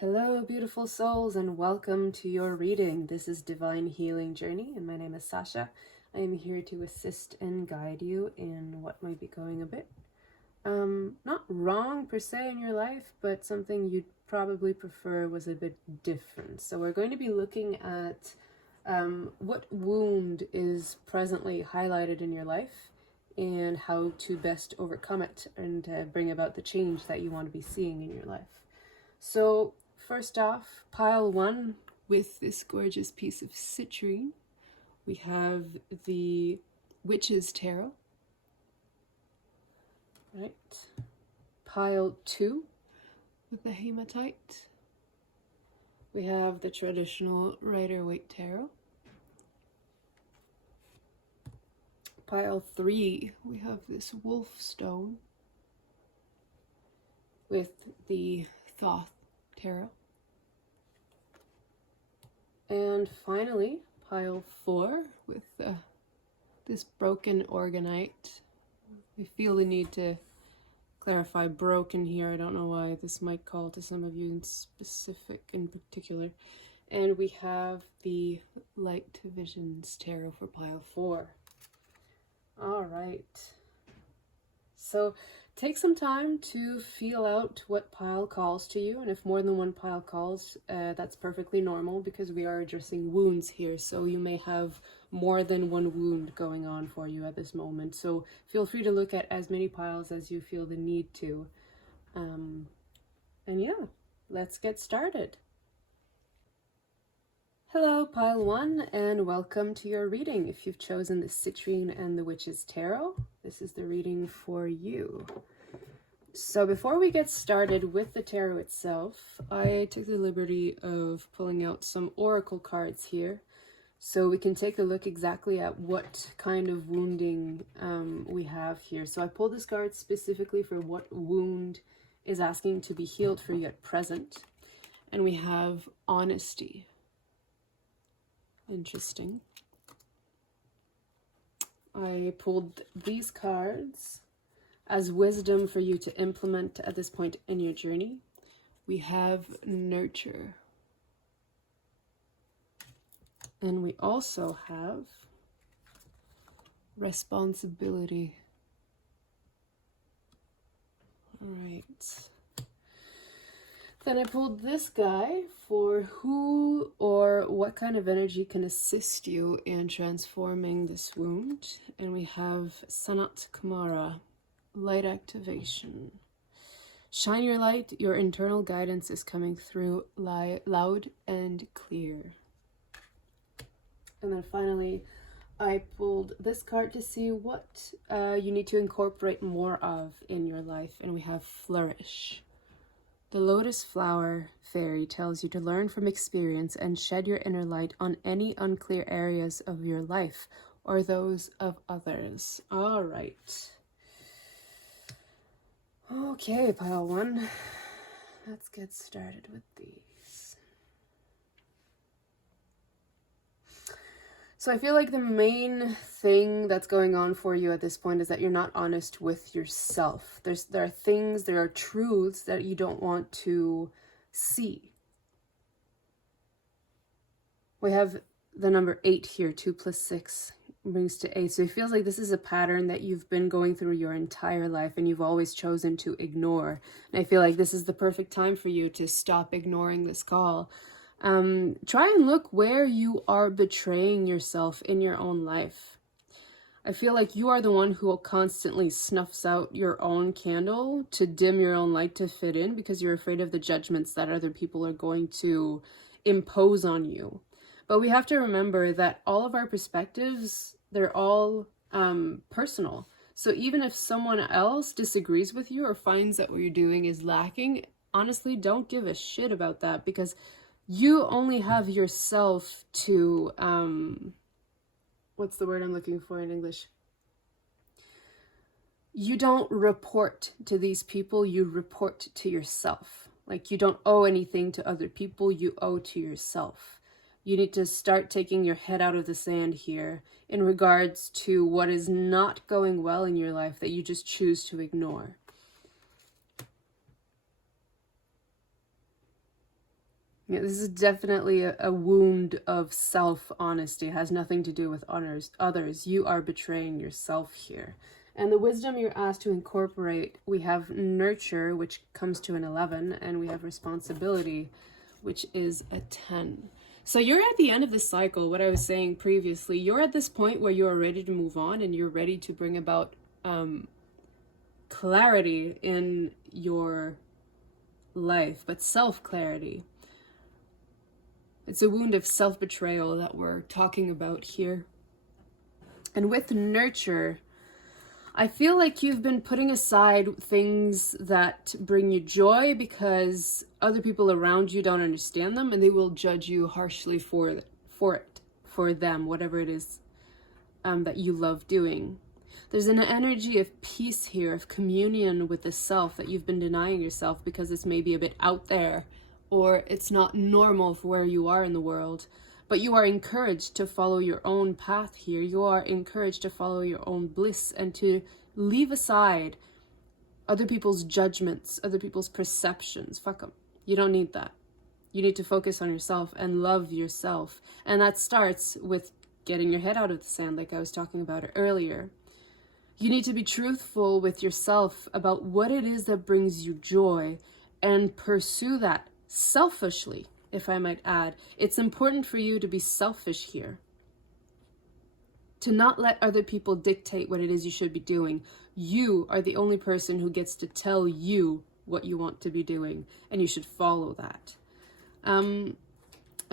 Hello, beautiful souls, and welcome to your reading. This is Divine Healing Journey, and my name is Sasha. I am here to assist and guide you in what might be going a bit, not wrong per se in your life, but something you'd probably prefer was a bit different. So we're going to be looking at what wound is presently highlighted in your life and how to best overcome it and bring about the change that you want to be seeing in your life. So first off, pile one with this gorgeous piece of citrine. We have the Witch's Tarot. Right. Pile two with the Hematite. We have the traditional Rider-Waite Tarot. Pile three, we have this Wolf Stone with the Thoth Tarot. And finally, pile four with this broken Organite. I feel the need to clarify broken here. I don't know why this might call to some of you in particular. And we have the Light Visions Tarot for pile four. All right. So take some time to feel out what pile calls to you, and if more than one pile calls, that's perfectly normal because we are addressing wounds here, so you may have more than one wound going on for you at this moment. So feel free to look at as many piles as you feel the need to. And yeah, let's get started. Hello, pile one, and welcome to your reading. If you've chosen the Citrine and the Witch's Tarot, this is the reading for you. So before we get started with the tarot itself, I took the liberty of pulling out some oracle cards here so we can take a look exactly at what kind of wounding we have here. So I pulled this card specifically for what wound is asking to be healed for you at present. And we have honesty. Interesting. I pulled these cards as wisdom for you to implement at this point in your journey. We have nurture. And we also have responsibility. All right. Then I pulled this guy for who or what kind of energy can assist you in transforming this wound. And we have Sanat Kumara, light activation. Shine your light, your internal guidance is coming through loud and clear. And then finally, I pulled this card to see what you need to incorporate more of in your life. And we have flourish. The lotus flower fairy tells you to learn from experience and shed your inner light on any unclear areas of your life or those of others. All right. Okay, pile one. Let's get started with these. So I feel like the main thing that's going on for you at this point is that you're not honest with yourself. There are truths that you don't want to see. We have the number 8 here. 2 plus 6 brings to 8. So it feels like this is a pattern that you've been going through your entire life and you've always chosen to ignore. And I feel like this is the perfect time for you to stop ignoring this call. Try and look where you are betraying yourself in your own life. I feel like you are the one who constantly snuffs out your own candle to dim your own light to fit in because you're afraid of the judgments that other people are going to impose on you. But we have to remember that all of our perspectives, they're all personal. So even if someone else disagrees with you or finds that what you're doing is lacking, honestly, don't give a shit about that because you only have yourself to, what's the word I'm looking for in English? You don't report to these people, you report to yourself. Like you don't owe anything to other people, you owe to yourself. You need to start taking your head out of the sand here in regards to what is not going well in your life that you just choose to ignore. Yeah, this is definitely a wound of self-honesty. It has nothing to do with others. You are betraying yourself here. And the wisdom you're asked to incorporate, we have nurture, which comes to an 11, and we have responsibility, which is a 10. So you're at the end of this cycle, what I was saying previously. You're at this point where you are ready to move on and you're ready to bring about clarity in your life, but self-clarity. It's a wound of self-betrayal that we're talking about here. And with nurture, I feel like you've been putting aside things that bring you joy because other people around you don't understand them and they will judge you harshly for them, whatever it is that you love doing. There's an energy of peace here, of communion with the self that you've been denying yourself because it's maybe a bit out there or it's not normal for where you are in the world. But you are encouraged to follow your own path here. You are encouraged to follow your own bliss and to leave aside other people's judgments, other people's perceptions. Fuck them. You don't need that. You need to focus on yourself and love yourself. And that starts with getting your head out of the sand, like I was talking about earlier. You need to be truthful with yourself about what it is that brings you joy and pursue that selfishly, if I might add. It's important for you to be selfish here. To not let other people dictate what it is you should be doing. You are the only person who gets to tell you what you want to be doing, and you should follow that. I'm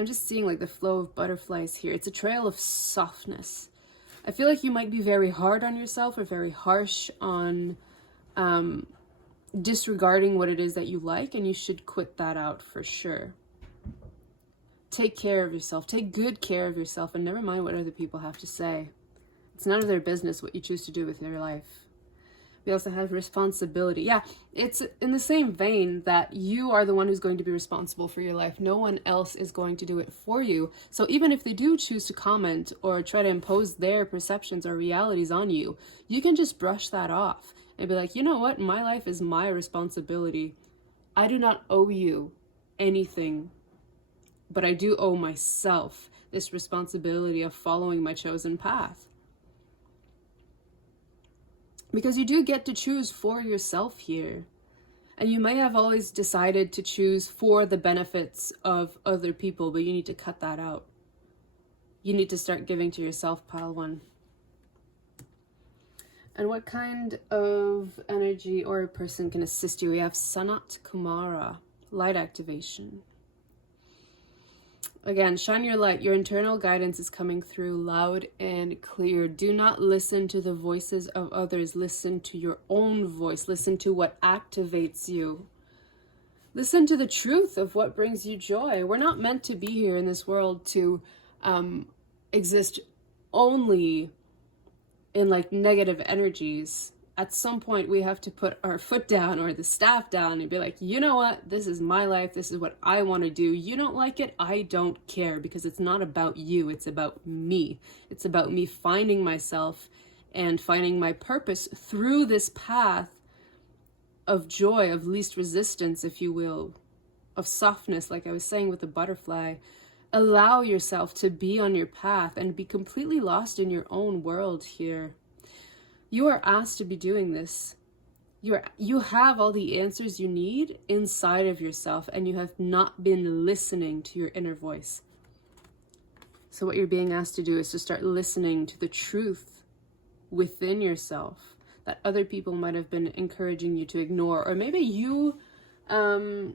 just seeing like the flow of butterflies here. It's a trail of softness. I feel like you might be very hard on yourself or very harsh on disregarding what it is that you like, and you should quit that out for sure. Take care of yourself. Take good care of yourself, and never mind what other people have to say. It's none of their business what you choose to do with your life. We also have responsibility. Yeah, it's in the same vein that you are the one who's going to be responsible for your life. No one else is going to do it for you. So even if they do choose to comment or try to impose their perceptions or realities on you, you can just brush that off and be like, you know what? My life is my responsibility. I do not owe you anything, but I do owe myself this responsibility of following my chosen path. Because you do get to choose for yourself here. And you may have always decided to choose for the benefits of other people, but you need to cut that out. You need to start giving to yourself, pile one. And what kind of energy or a person can assist you? We have Sanat Kumara, light activation. Again, shine your light. Your internal guidance is coming through loud and clear. Do not listen to the voices of others. Listen to your own voice. Listen to what activates you. Listen to the truth of what brings you joy. We're not meant to be here in this world to exist only in like negative energies. At some point we have to put our foot down or the staff down and be like, you know what, this is my life, this is what I want to do. You don't like it, I don't care, because it's not about you, it's about me. It's about me finding myself and finding my purpose through this path of joy, of least resistance, if you will, of softness, like I was saying with the butterfly. Allow yourself to be on your path and be completely lost in your own world here. You are asked to be doing this. You have all the answers you need inside of yourself, and you have not been listening to your inner voice. So what you're being asked to do is to start listening to the truth within yourself that other people might have been encouraging you to ignore. Or maybe you are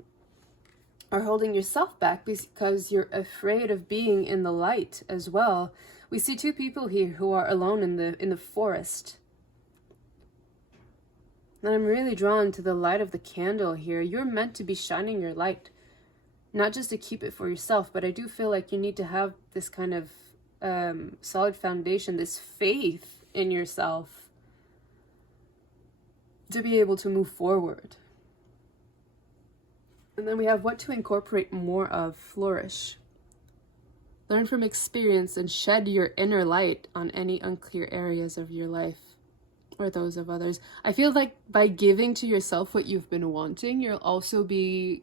holding yourself back because you're afraid of being in the light as well. We see two people here who are alone in the forest. And I'm really drawn to the light of the candle here. You're meant to be shining your light, not just to keep it for yourself, but I do feel like you need to have this kind of solid foundation, this faith in yourself to be able to move forward. And then we have what to incorporate more of, flourish. Learn from experience and shed your inner light on any unclear areas of your life or those of others. I feel like by giving to yourself what you've been wanting, you'll also be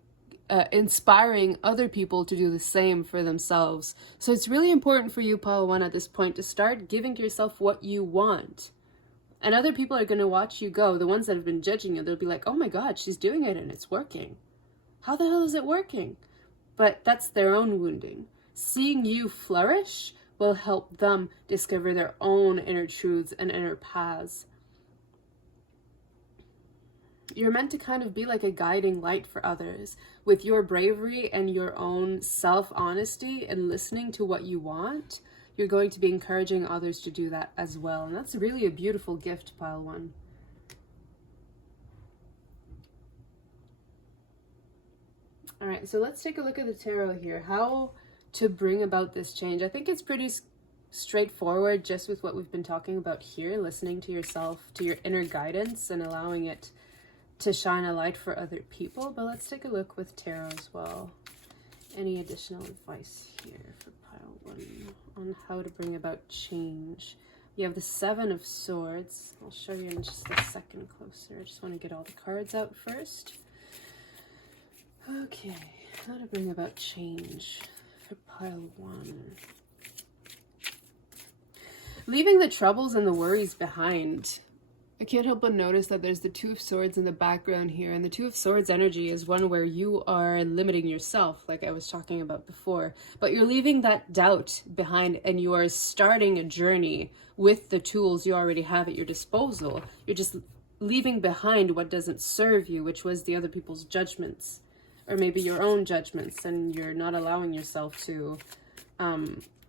inspiring other people to do the same for themselves. So it's really important for you, Pile 1, at this point, to start giving yourself what you want. And other people are going to watch you go. The ones that have been judging you, they'll be like, oh my God, she's doing it and it's working. How the hell is it working? But that's their own wounding. Seeing you flourish will help them discover their own inner truths and inner paths. You're meant to kind of be like a guiding light for others. With your bravery and your own self-honesty and listening to what you want, you're going to be encouraging others to do that as well. And that's really a beautiful gift, Pile 1. All right, so let's take a look at the tarot here. How to bring about this change. I think it's pretty straightforward just with what we've been talking about here, listening to yourself, to your inner guidance, and allowing it to shine a light for other people. But let's take a look with tarot as well. Any additional advice here for Pile 1 on how to bring about change? You have the 7 of Swords. I'll show you in just a second closer. I just want to get all the cards out first. Okay, how to bring about change for Pile 1. Leaving the troubles and the worries behind. I can't help but notice that there's the 2 of Swords in the background here, and the 2 of Swords energy is one where you are limiting yourself, like I was talking about before, but you're leaving that doubt behind and you are starting a journey with the tools you already have at your disposal. You're just leaving behind what doesn't serve you, which was the other people's judgments, or maybe your own judgments, and you're not allowing yourself to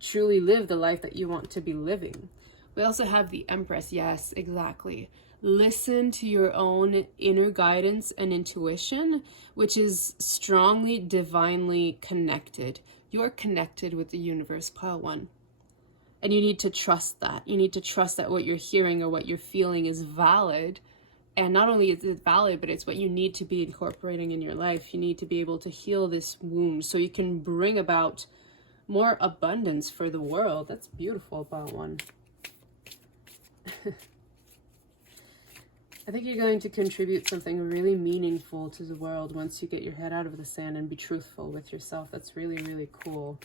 truly live the life that you want to be living. We also have the Empress. Yes, exactly. Listen to your own inner guidance and intuition, which is strongly divinely connected. You're connected with the universe, Pile 1. And you need to trust that. You need to trust that what you're hearing or what you're feeling is valid. And not only is it valid, but it's what you need to be incorporating in your life. You need to be able to heal this wound so you can bring about more abundance for the world. That's beautiful, Pile 1. I think you're going to contribute something really meaningful to the world once you get your head out of the sand and be truthful with yourself. That's really, really cool.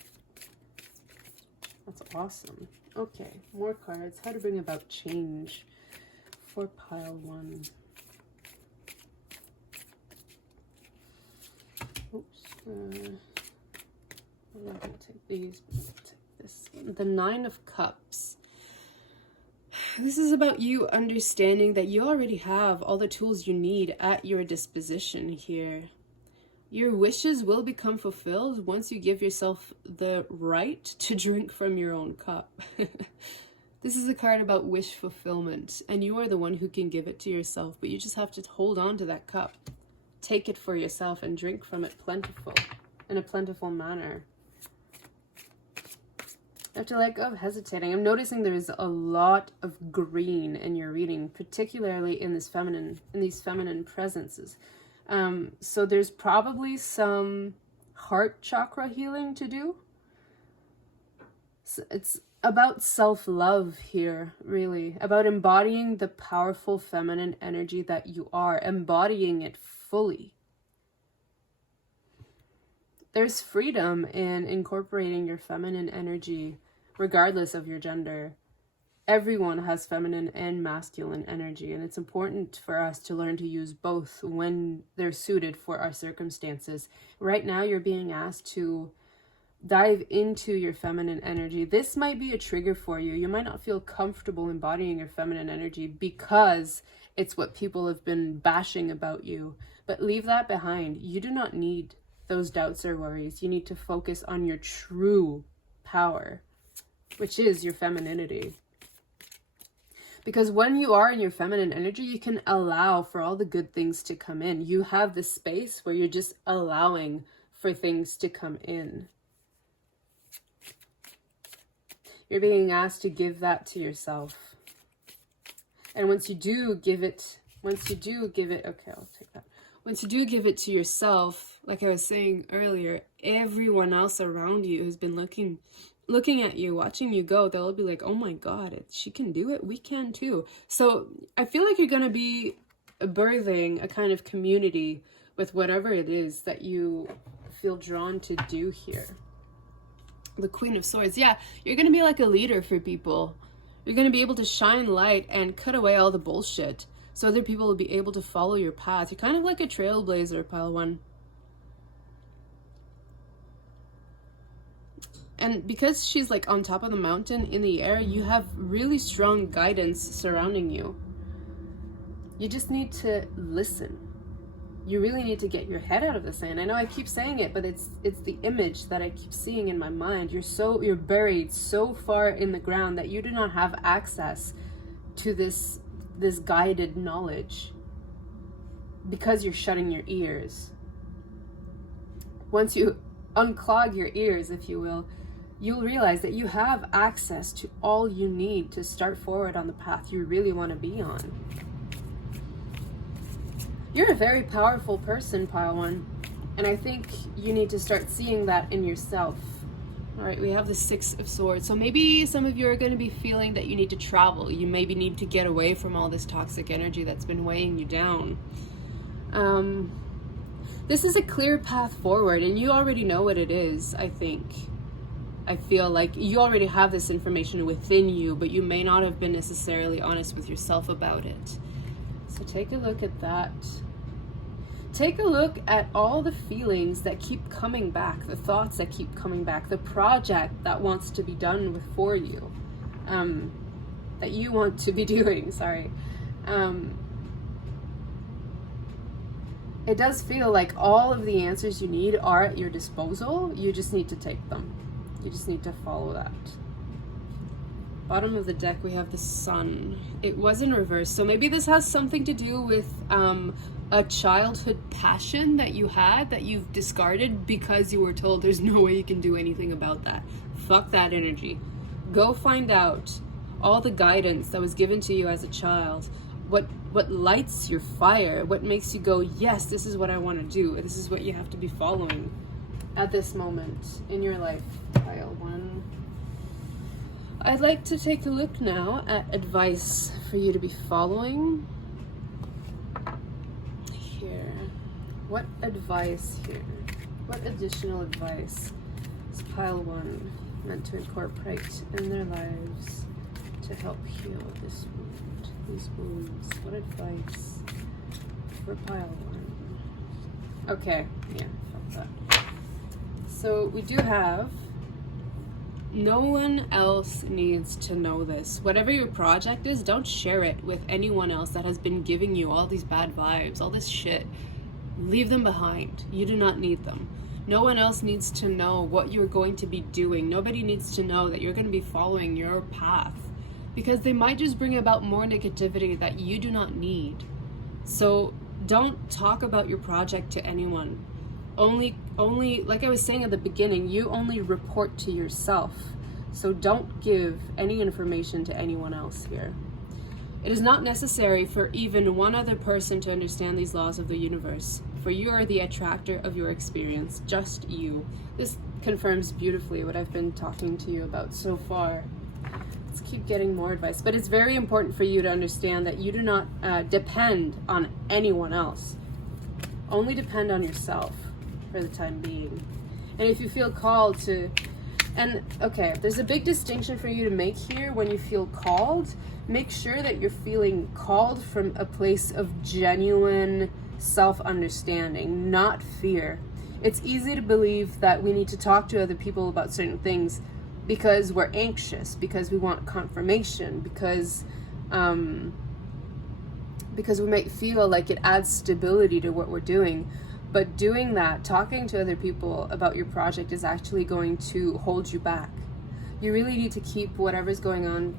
That's awesome. Okay, more cards. How to bring about change for Pile 1. Oops. I'm not going to take these, but I'm going to take this one. The 9 of Cups. This is about you understanding that you already have all the tools you need at your disposition here. Your wishes will become fulfilled once you give yourself the right to drink from your own cup. This is a card about wish fulfillment, and you are the one who can give it to yourself, but you just have to hold on to that cup. Take it for yourself and drink from it in a plentiful manner. You have to let go of hesitating. I'm noticing there's a lot of green in your reading, particularly in these feminine presences. So there's probably some heart chakra healing to do. So it's about self-love here, really. About embodying the powerful feminine energy that you are. Embodying it fully. There's freedom in incorporating your feminine energy, regardless of your gender. Everyone has feminine and masculine energy, and it's important for us to learn to use both when they're suited for our circumstances. Right now, you're being asked to dive into your feminine energy. This might be a trigger for you. You might not feel comfortable embodying your feminine energy because it's what people have been bashing about you. But leave that behind. You do not need those doubts or worries. You need to focus on your true power, which is your femininity. Because when you are in your feminine energy, you can allow for all the good things to come in. You have this space where you're just allowing for things to come in. You're being asked to give that to yourself. And once you do give it, okay, I'll take that. Once you do give it to yourself, like I was saying earlier, everyone else around you who's been looking at you, watching you go, they'll be like, oh my God, she can do it. We can too. So I feel like you're going to be birthing a kind of community with whatever it is that you feel drawn to do here. The Queen of Swords. Yeah, you're going to be like a leader for people. You're going to be able to shine light and cut away all the bullshit so other people will be able to follow your path. You're kind of like a trailblazer, Pile 1. And because she's like on top of the mountain in the air, you have really strong guidance surrounding you. You just need to listen. You really need to get your head out of the sand. I know I keep saying it, but it's the image that I keep seeing in my mind. You're buried so far in the ground that you do not have access to this guided knowledge because you're shutting your ears. Once you unclog your ears, if you will, you'll realize that you have access to all you need to start forward on the path you really want to be on. You're a very powerful person, Pile 1, and I think you need to start seeing that in yourself. All right, we have the Six of Swords. So maybe some of you are going to be feeling that you need to travel. You maybe need to get away from all this toxic energy that's been weighing you down. This is a clear path forward, and you already know what it is, I think. I feel like you already have this information within you, but you may not have been necessarily honest with yourself about it. So take a look at that. Take a look at all the feelings that keep coming back, the thoughts that keep coming back, the project that wants to be done for you, that you want to be doing, sorry. It does feel like all of the answers you need are at your disposal. You just need to take them. You just need to follow that. Bottom of the deck, we have the Sun. It was in reverse, so maybe this has something to do with a childhood passion that you had that you've discarded because you were told there's no way you can do anything about that. Fuck that energy. Go find out all the guidance that was given to you as a child. What lights your fire? What makes you go, yes, this is what I want to do. This is what you have to be following at this moment in your life, Pile 1. I'd like to take a look now at advice for you to be following. Here. What advice here? What additional advice is Pile 1 meant to incorporate in their lives to help heal this wound, these wounds? What advice for Pile 1? Okay, yeah, fuck that. So we do have, no one else needs to know this. Whatever your project is, don't share it with anyone else that has been giving you all these bad vibes, all this shit. Leave them behind. You do not need them. No one else needs to know what you're going to be doing. Nobody needs to know that you're going to be following your path, because they might just bring about more negativity that you do not need. So don't talk about your project to anyone. Only, like I was saying at the beginning, you only report to yourself. So don't give any information to anyone else here. It is not necessary for even one other person to understand these laws of the universe, for you are the attractor of your experience, just you. This confirms beautifully what I've been talking to you about so far. Let's keep getting more advice. But it's very important for you to understand that you do not depend on anyone else. Only depend on yourself for the time being. And if you feel called to, and okay, there's a big distinction for you to make here. When you feel called, make sure that you're feeling called from a place of genuine self-understanding, not fear. It's easy to believe that we need to talk to other people about certain things because we're anxious, because we want confirmation, because we might feel like it adds stability to what we're doing. But doing that, talking to other people about your project, is actually going to hold you back. You really need to keep whatever's going on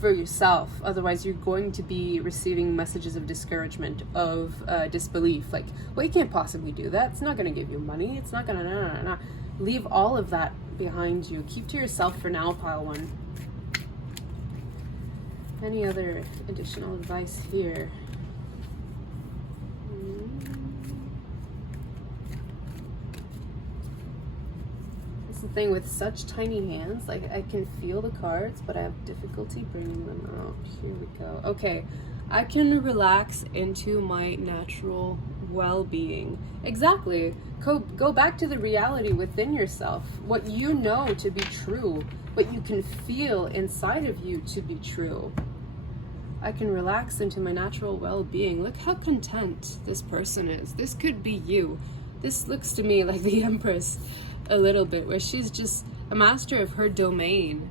for yourself. Otherwise, you're going to be receiving messages of discouragement, of disbelief. Like, well, you can't possibly do that. It's not going to give you money. It's not going to... No. Leave all of that behind you. Keep to yourself for now, Pile 1. Any other additional advice here? The thing with such tiny hands, like I can feel the cards, but I have difficulty bringing them out. Here we go. Okay, I can relax into my natural well-being. Exactly. Go back to the reality within yourself, what you know to be true, what you can feel inside of you to be true. I can relax into my natural well-being. Look how content this person is. This could be you. This looks to me like the Empress a little bit, where she's just a master of her domain.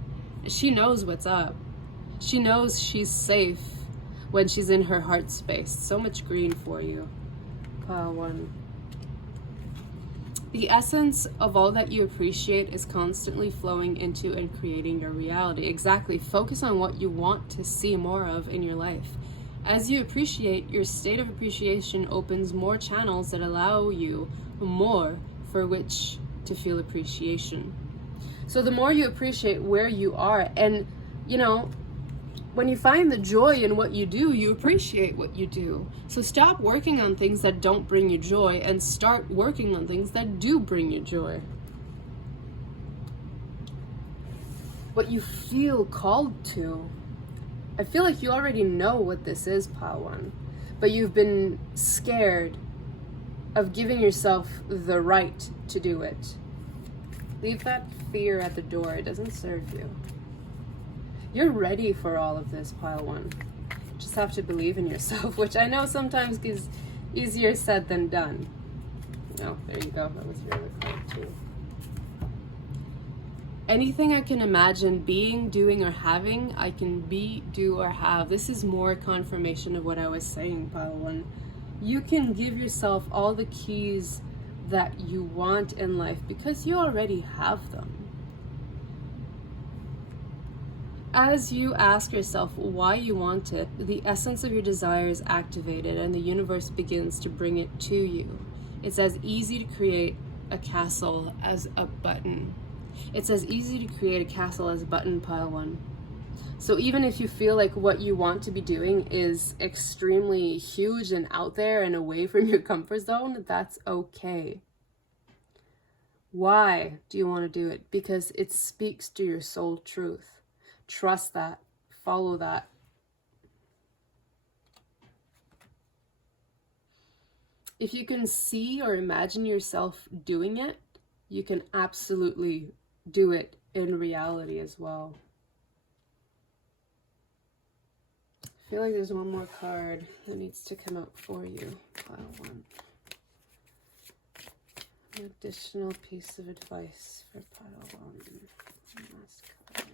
She knows what's up. She knows she's safe when she's in her heart space. So much green for you. Pile 1. The essence of all that you appreciate is constantly flowing into and creating your reality. Exactly. Focus on what you want to see more of in your life. As you appreciate, your state of appreciation opens more channels that allow you more for which to feel appreciation. So the more you appreciate where you are, and you know, when you find the joy in what you do, you appreciate what you do. So stop working on things that don't bring you joy and start working on things that do bring you joy. What you feel called to. I feel like you already know what this is, Pile 1, but you've been scared of giving yourself the right to do it. Leave that fear at the door. It doesn't serve you. You're ready for all of this, Pile 1. Just have to believe in yourself, which I know sometimes is easier said than done. Oh, there you go. That was your other card too. Anything I can imagine being, doing, or having, I can be, do, or have. This is more confirmation of what I was saying, Pile 1. You can give yourself all the keys that you want in life because you already have them. As you ask yourself why you want it, the essence of your desire is activated and the universe begins to bring it to you. It's as easy to create a castle as a button. It's as easy to create a castle as a button, Pile 1. So even if you feel like what you want to be doing is extremely huge and out there and away from your comfort zone, that's okay. Why do you want to do it? Because it speaks to your soul truth. Trust that. Follow that. If you can see or imagine yourself doing it, you can absolutely do it in reality as well. I feel like there's one more card that needs to come out for you. Pile 1. An additional piece of advice for Pile 1. Last card.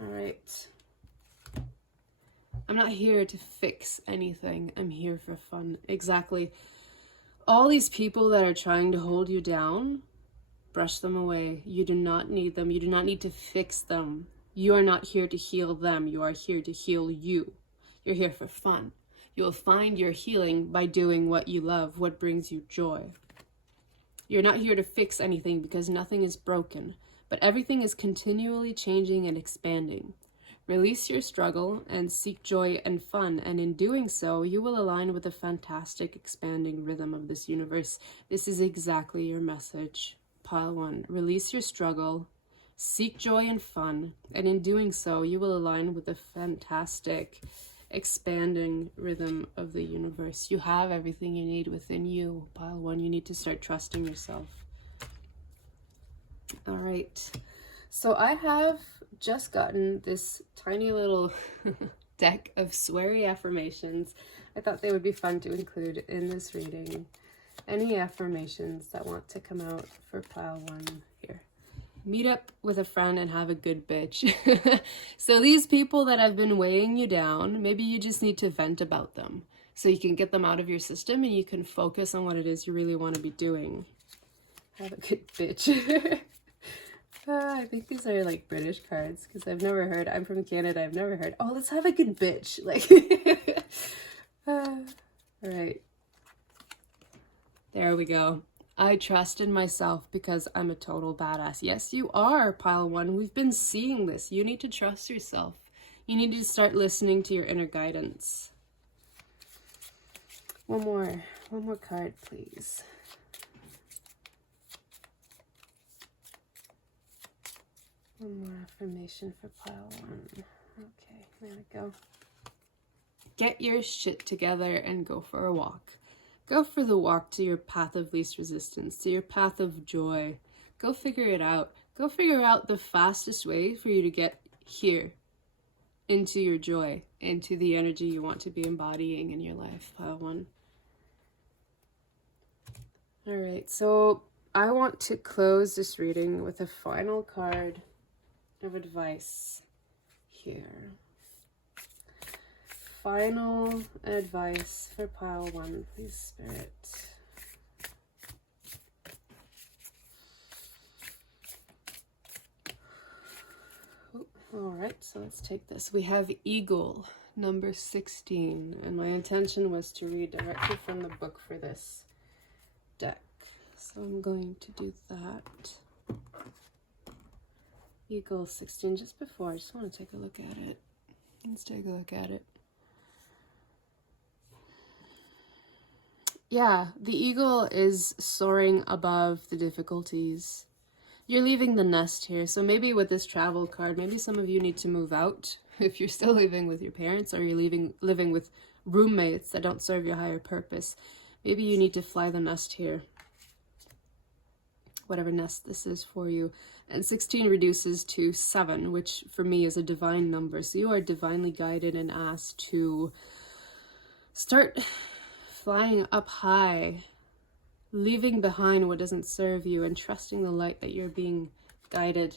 All right. I'm not here to fix anything. I'm here for fun. Exactly. All these people that are trying to hold you down, brush them away. You do not need them. You do not need to fix them. You are not here to heal them. You are here to heal you. You're here for fun. You'll find your healing by doing what you love, what brings you joy. You're not here to fix anything because nothing is broken, but everything is continually changing and expanding. Release your struggle and seek joy and fun, and in doing so, you will align with the fantastic expanding rhythm of this universe. This is exactly your message. Pile 1. Release your struggle, seek joy and fun, and in doing so, you will align with the fantastic expanding rhythm of the universe. You have everything you need within you. Pile 1. You need to start trusting yourself. All right. So I have just gotten this tiny little deck of sweary affirmations. I thought they would be fun to include in this reading. Any affirmations that want to come out for Pile 1 here. Meet up with a friend and have a good bitch. So these people that have been weighing you down, maybe you just need to vent about them so you can get them out of your system and you can focus on what it is you really want to be doing. Have a good bitch. I think these are like British cards because I've never heard, I'm from Canada, I've never heard, oh, let's have a good bitch. Like, all right. There we go. I trust in myself because I'm a total badass. Yes, you are, Pile 1. We've been seeing this. You need to trust yourself. You need to start listening to your inner guidance. One more card, please. One more affirmation for Pile 1. Okay, there we go. Get your shit together and go for a walk. Go for the walk to your path of least resistance, to your path of joy. Go figure it out. Go figure out the fastest way for you to get here, into your joy, into the energy you want to be embodying in your life, pile 1. All right, so I want to close this reading with a final card of advice here. Final advice for pile 1, please, Spirit. All right, so let's take this. We have Eagle, number 16, and my intention was to read directly from the book for this deck. So I'm going to do that. Eagle 16, just before, I just want to take a look at it. Let's take a look at it. Yeah, the eagle is soaring above the difficulties. You're leaving the nest here, so maybe with this travel card, maybe some of you need to move out if you're still living with your parents, or you're living with roommates that don't serve your higher purpose. Maybe you need to fly the nest here, whatever nest this is for you. And 16 reduces to 7, which for me is a divine number. So you are divinely guided and asked to start flying up high, leaving behind what doesn't serve you, and trusting the light that you're being guided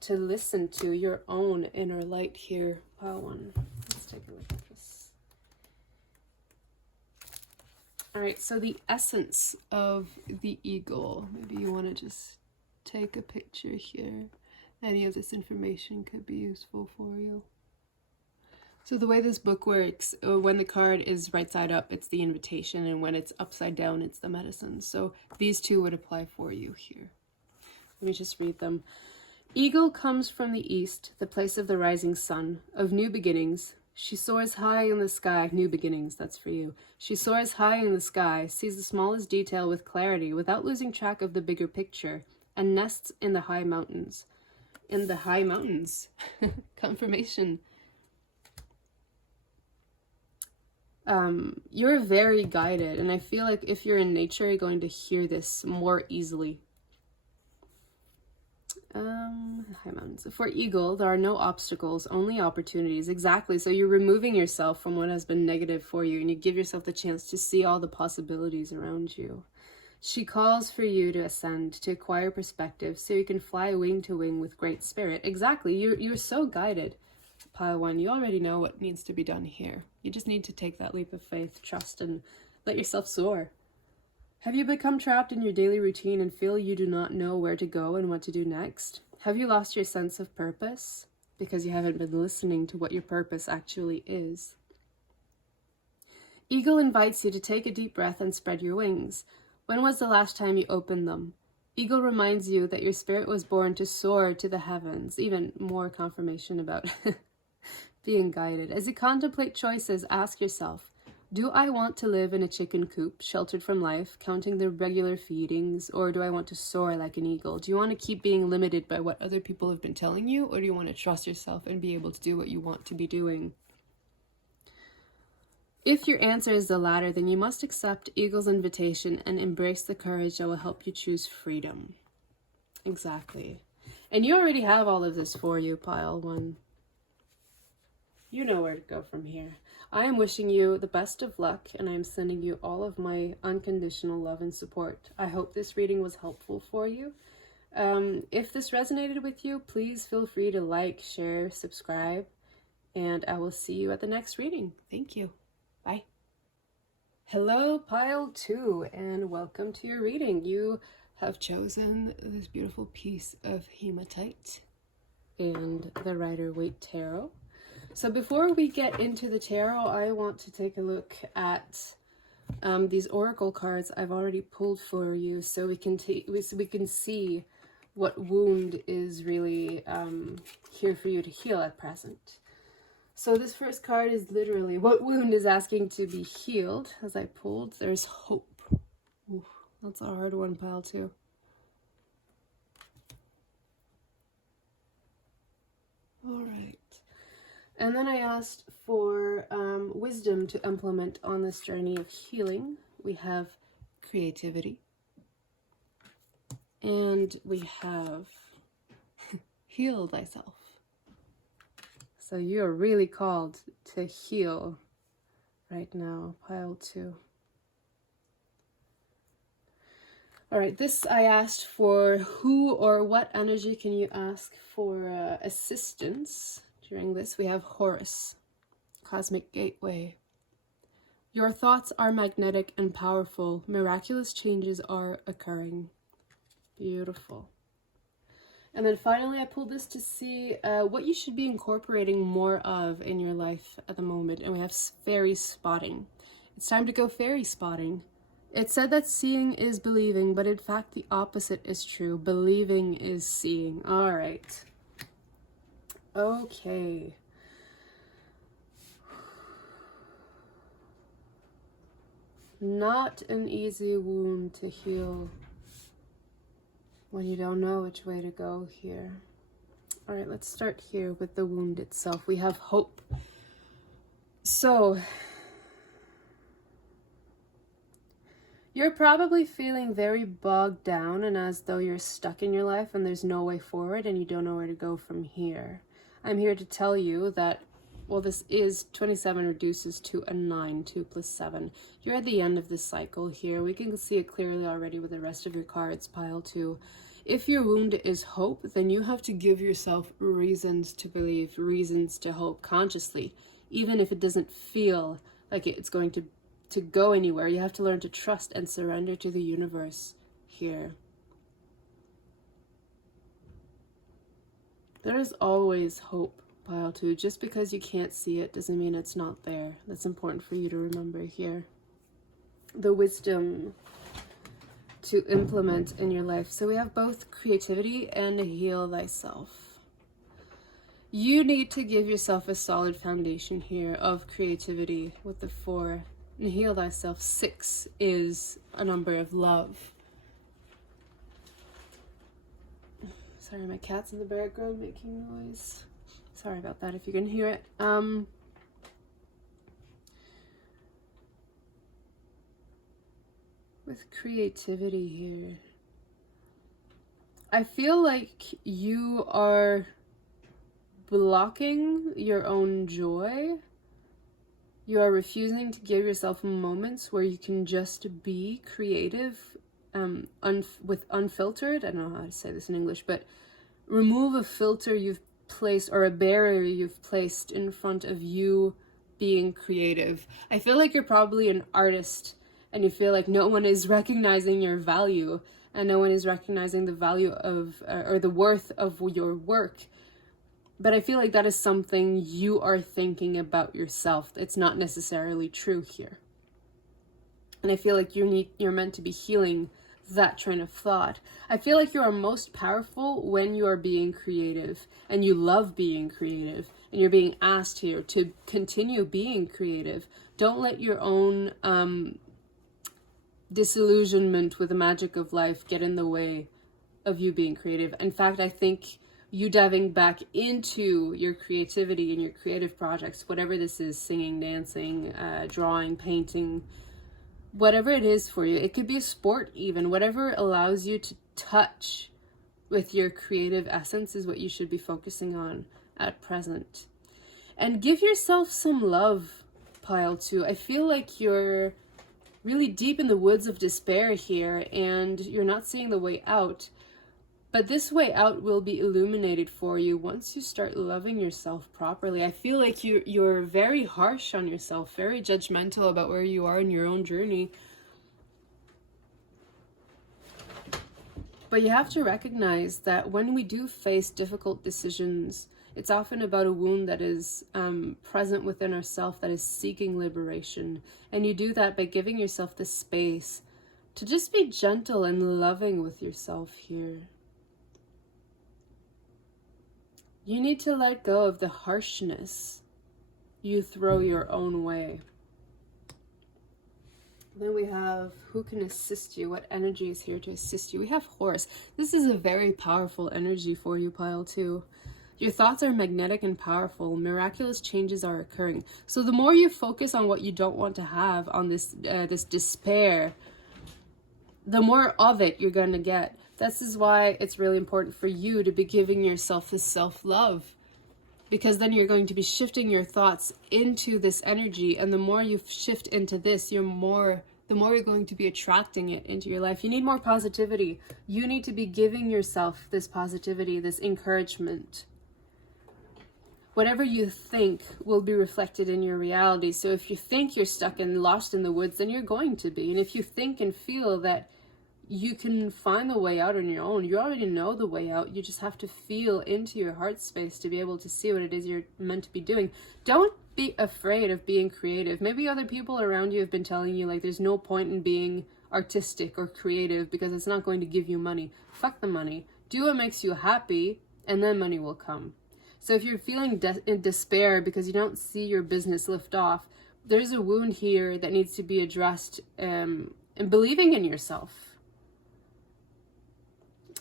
to listen to, your own inner light here. Pile 1. Let's take a look at this. All right, so the essence of the eagle. Maybe you want to just take a picture here. Any of this information could be useful for you. So the way this book works, when the card is right side up, it's the invitation, and when it's upside down, it's the medicine. So these two would apply for you here. Let me just read them. Eagle comes from the east, the place of the rising sun, of new beginnings. She soars high in the sky. New beginnings, that's for you. She soars high in the sky, sees the smallest detail with clarity, without losing track of the bigger picture, and nests in the high mountains. In the high mountains. Confirmation. You're very guided, and I feel like if you're in nature, you're going to hear this more easily. High mountains. For eagle, there are no obstacles, only opportunities. Exactly. So you're removing yourself from what has been negative for you, and you give yourself the chance to see all the possibilities around you. She calls for you to ascend, to acquire perspective, so you can fly wing to wing with great spirit. Exactly. You're so guided. Pile 1, you already know what needs to be done here. You just need to take that leap of faith, trust, and let yourself soar. Have you become trapped in your daily routine and feel you do not know where to go and what to do next? Have you lost your sense of purpose because you haven't been listening to what your purpose actually is? Eagle invites you to take a deep breath and spread your wings. When was the last time you opened them? Eagle reminds you that your spirit was born to soar to the heavens. Even more confirmation about being guided. As you contemplate choices, ask yourself, do I want to live in a chicken coop, sheltered from life, counting the regular feedings, or do I want to soar like an eagle? Do you want to keep being limited by what other people have been telling you, or do you want to trust yourself and be able to do what you want to be doing? If your answer is the latter, then you must accept Eagle's invitation and embrace the courage that will help you choose freedom. Exactly. And you already have all of this for you, pile 1. You know where to go from here. I am wishing you the best of luck, and I am sending you all of my unconditional love and support. I hope this reading was helpful for you. If this resonated with you, please feel free to like, share, subscribe, and I will see you at the next reading. Thank you. Bye. Hello, pile 2, and welcome to your reading. You have chosen this beautiful piece of Hematite and the Rider-Waite Tarot. So before we get into the tarot, I want to take a look at these oracle cards I've already pulled for you, so we can see what wound is really here for you to heal at present. So this first card is literally what wound is asking to be healed. As I pulled, there's hope. Ooh, that's a hard one, pile 2. All right. And then I asked for wisdom to implement on this journey of healing. we have creativity. And we have heal thyself. So you're really called to heal right now, pile 2. All right, this I asked for who or what energy can you ask for assistance during this. We have Horus, Cosmic Gateway. Your thoughts are magnetic and powerful. Miraculous changes are occurring. Beautiful. And then finally, I pulled this to see what you should be incorporating more of in your life at the moment. And we have fairy spotting. It's time to go fairy spotting. It said that seeing is believing, but in fact, the opposite is true. Believing is seeing. All right. Okay. Not an easy wound to heal when you don't know which way to go here. All right, let's start here with the wound itself. We have hope. So, you're probably feeling very bogged down and as though you're stuck in your life and there's no way forward and you don't know where to go from here. I'm here to tell you that, well, this is 27 reduces to a 9, 2 plus 7. You're at the end of this cycle here. We can see it clearly already with the rest of your cards, pile 2. If your wound is hope, then you have to give yourself reasons to believe, reasons to hope consciously, even if it doesn't feel like it's going to go anywhere. You have to learn to trust and surrender to the universe here. There is always hope, pile 2. Just because you can't see it doesn't mean it's not there. That's important for you to remember here. The wisdom to implement in your life. So we have both creativity and heal thyself. You need to give yourself a solid foundation here of creativity with the 4. And heal thyself. 6 is a number of love. Sorry, my cat's in the background making noise. Sorry about that if you can hear it. With creativity here, I feel like you are blocking your own joy. You are refusing to give yourself moments where you can just be creative with unfiltered. I don't know how to say this in English, but remove a filter you've placed or a barrier you've placed in front of you being creative. I feel like you're probably an artist and you feel like no one is recognizing your value and no one is recognizing the value of or the worth of your work. But I feel like that is something you are thinking about yourself. It's not necessarily true here. And I feel like you're meant to be healing that train of thought. I feel like you are most powerful when you are being creative and you love being creative and you're being asked here to continue being creative. Don't let your own disillusionment with the magic of life get in the way of you being creative. In fact, I think you diving back into your creativity and your creative projects, whatever this is, singing, dancing, drawing, painting, whatever it is for you, it could be a sport even, whatever allows you to touch with your creative essence is what you should be focusing on at present. And give yourself some love, pile 2. I feel like you're really deep in the woods of despair here and you're not seeing the way out. But this way out will be illuminated for you once you start loving yourself properly. I feel like you're very harsh on yourself, very judgmental about where you are in your own journey. But you have to recognize that when we do face difficult decisions, it's often about a wound that is present within ourselves that is seeking liberation. And you do that by giving yourself the space to just be gentle and loving with yourself here. You need to let go of the harshness you throw your own way. Then we have who can assist you, what energy is here to assist you. We have Horus. This is a very powerful energy for you, pile 2. Your thoughts are magnetic and powerful. Miraculous changes are occurring. So the more you focus on what you don't want to have, on this this despair, the more of it you're going to get. This is why it's really important for you to be giving yourself this self-love, because then you're going to be shifting your thoughts into this energy, and the more you shift into this, the more you're going to be attracting it into your life. You need more positivity. You need to be giving yourself this positivity, this encouragement. Whatever you think will be reflected in your reality. So if you think you're stuck and lost in the woods, then you're going to be. And if you think and feel that you can find the way out on your own, you already know the way out. You just have to feel into your heart space to be able to see what it is you're meant to be doing. Don't be afraid of being creative. Maybe other people around you have been telling you, like, there's no point in being artistic or creative because it's not going to give you money. Fuck the money. Do what makes you happy, and then money will come. So if you're feeling in despair because you don't see your business lift off, there's a wound here that needs to be addressed, and believing in yourself.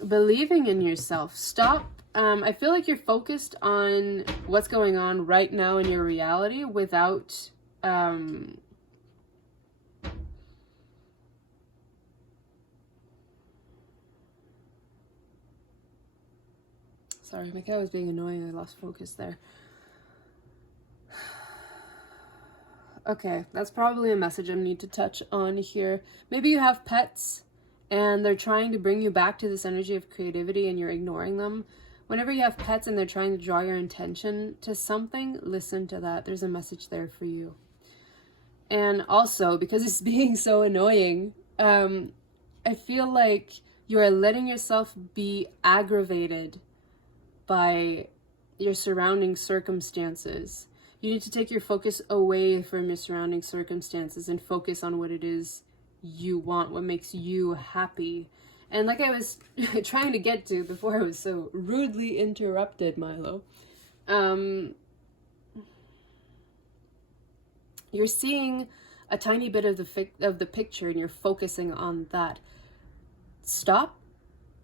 Believing in yourself. Stop. I feel like you're focused on what's going on right now in your reality without... Sorry, my cat was being annoying. I lost focus there. Okay, that's probably a message I need to touch on here. Maybe you have pets and they're trying to bring you back to this energy of creativity and you're ignoring them. Whenever you have pets and they're trying to draw your attention to something, listen to that. There's a message there for you. And also, because it's being so annoying, I feel like you are letting yourself be aggravated by your surrounding circumstances. You need to take your focus away from your surrounding circumstances and focus on what it is you want, what makes you happy. And like I was trying to get to before I was so rudely interrupted, Milo, you're seeing a tiny bit of the picture and you're focusing on that. Stop,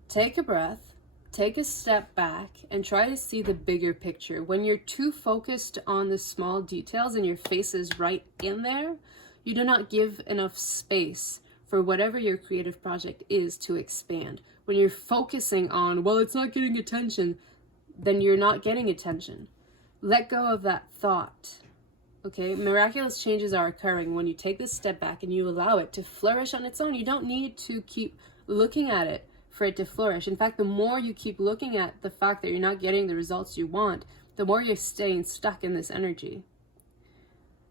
take a breath, take a step back, and try to see the bigger picture. When you're too focused on the small details and your face is right in there, you do not give enough space for whatever your creative project is to expand. When you're focusing on, well, it's not getting attention, then you're not getting attention. Let go of that thought. Okay, miraculous changes are occurring when you take this step back and you allow it to flourish on its own. You don't need to keep looking at it for it to flourish. In fact, the more you keep looking at the fact that you're not getting the results you want, the more you're staying stuck in this energy.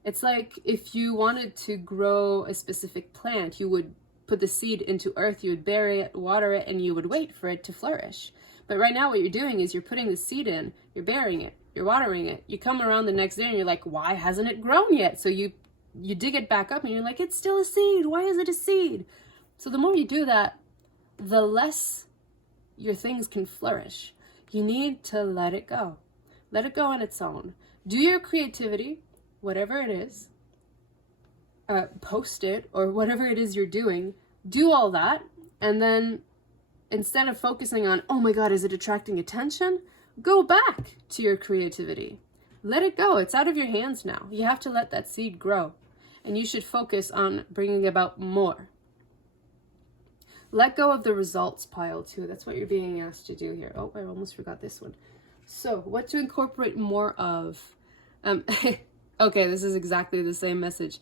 It's like if you wanted to grow a specific plant, you would put the seed into earth, you would bury it, water it, and you would wait for it to flourish. But right now what you're doing is you're putting the seed in, you're burying it, you're watering it. You come around the next day and you're like, why hasn't it grown yet? So you dig it back up and you're like, it's still a seed. Why is it a seed? So the more you do that, the less your things can flourish. You need to let it go. Let it go on its own. Do your creativity, whatever it is, post it, or whatever it is you're doing, do all that, and then instead of focusing on, oh my God, is it attracting attention? Go back to your creativity. Let it go. It's out of your hands now. You have to let that seed grow, and you should focus on bringing about more. Let go of the results pile too. That's what you're being asked to do here. Oh, I almost forgot this one. So what to incorporate more of? Okay, this is exactly the same message.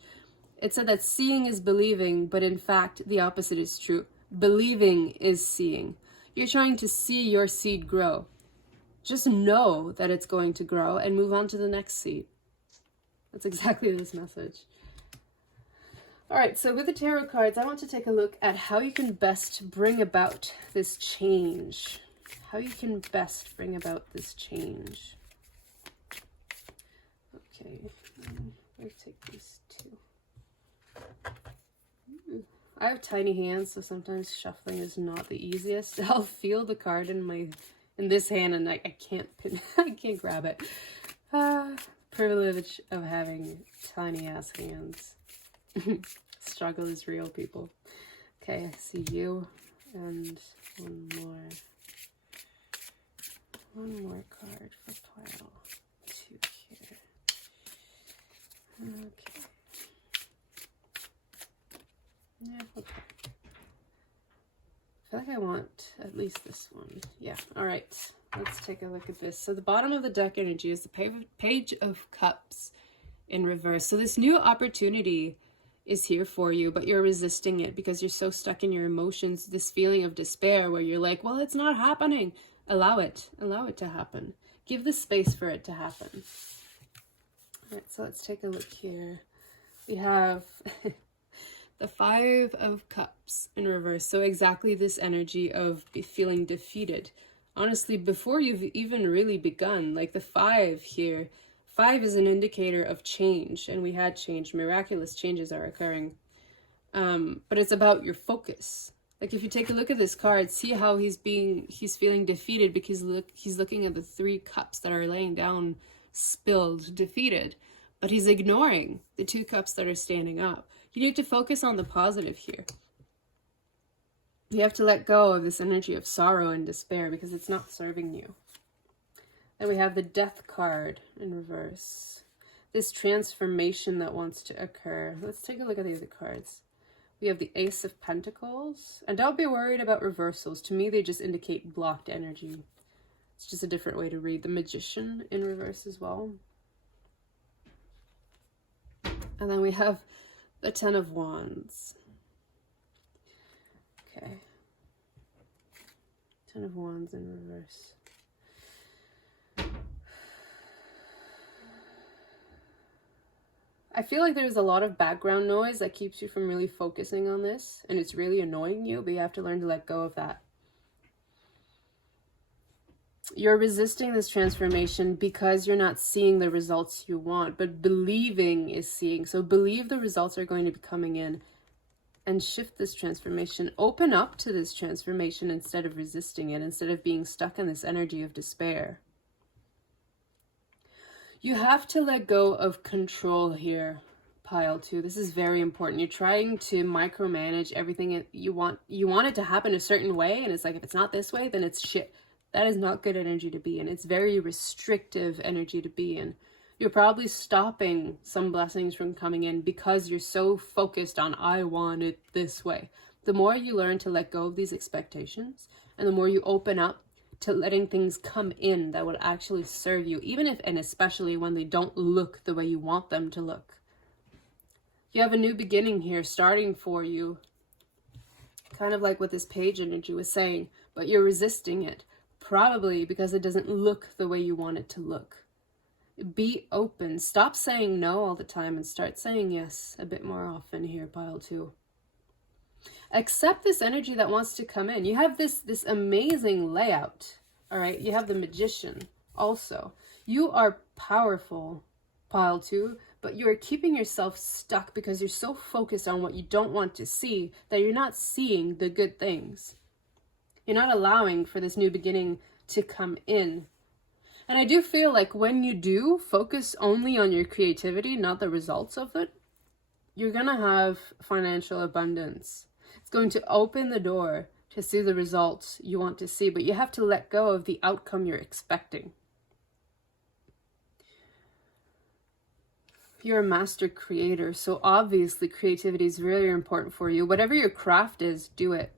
It said that seeing is believing, but in fact, the opposite is true. Believing is seeing. You're trying to see your seed grow. Just know that it's going to grow and move on to the next seed. That's exactly this message. All right, so with the tarot cards, I want to take a look at how you can best bring about this change. How you can best bring about this change. Okay, I'll take these two. I have tiny hands, so sometimes shuffling is not the easiest. I'll feel the card in this hand and I can't I can't grab it. Privilege of having tiny ass hands. Struggle is real, people. Okay, I see you, and one more card for least this one. Yeah, all right. Let's take a look at this. So the bottom of the deck energy is the Page of Cups in reverse. So this new opportunity is here for you, but you're resisting it because you're so stuck in your emotions, this feeling of despair where you're like, well, it's not happening. Allow it to happen. Give the space for it to happen. All right, so let's take a look here. We have the Five of Cups in reverse. So exactly this energy of feeling defeated. Honestly, before you've even really begun, like the 5 here, 5 is an indicator of change, and we had change. Miraculous changes are occurring. But it's about your focus. Like if you take a look at this card, see how he's feeling defeated because he's looking at the 3 cups that are laying down, spilled, defeated. But he's ignoring the 2 cups that are standing up. You need to focus on the positive here. You have to let go of this energy of sorrow and despair because it's not serving you. Then we have the Death card in reverse. This transformation that wants to occur. Let's take a look at the other cards. We have the Ace of Pentacles. And don't be worried about reversals. To me, they just indicate blocked energy. It's just a different way to read. The Magician in reverse as well. And then we have the Ten of Wands. Okay. Ten of Wands in reverse. I feel like there's a lot of background noise that keeps you from really focusing on this, and it's really annoying you, but you have to learn to let go of that. You're resisting this transformation because you're not seeing the results you want, but believing is seeing. So believe the results are going to be coming in and shift this transformation. Open up to this transformation instead of resisting it, instead of being stuck in this energy of despair. You have to let go of control here, pile 2. This is very important. You're trying to micromanage everything you want it to happen a certain way, and it's like, if it's not this way, then it's shit. That is not good energy to be in. It's very restrictive energy to be in. You're probably stopping some blessings from coming in because you're so focused on, I want it this way. The more you learn to let go of these expectations, and the more you open up to letting things come in that would actually serve you, even if and especially when they don't look the way you want them to look. You have a new beginning here starting for you, kind of like what this page energy was saying, but you're resisting it, probably because it doesn't look the way you want it to look. Be open. Stop saying no all the time and start saying yes a bit more often here, pile 2. Accept this energy that wants to come in. You have this amazing layout, all right? You have the Magician also. You are powerful, pile 2, but you are keeping yourself stuck because you're so focused on what you don't want to see that you're not seeing the good things. You're not allowing for this new beginning to come in. And I do feel like when you do focus only on your creativity, not the results of it, you're going to have financial abundance. It's going to open the door to see the results you want to see, but you have to let go of the outcome you're expecting. You're a master creator, so obviously creativity is really important for you. Whatever your craft is, do it.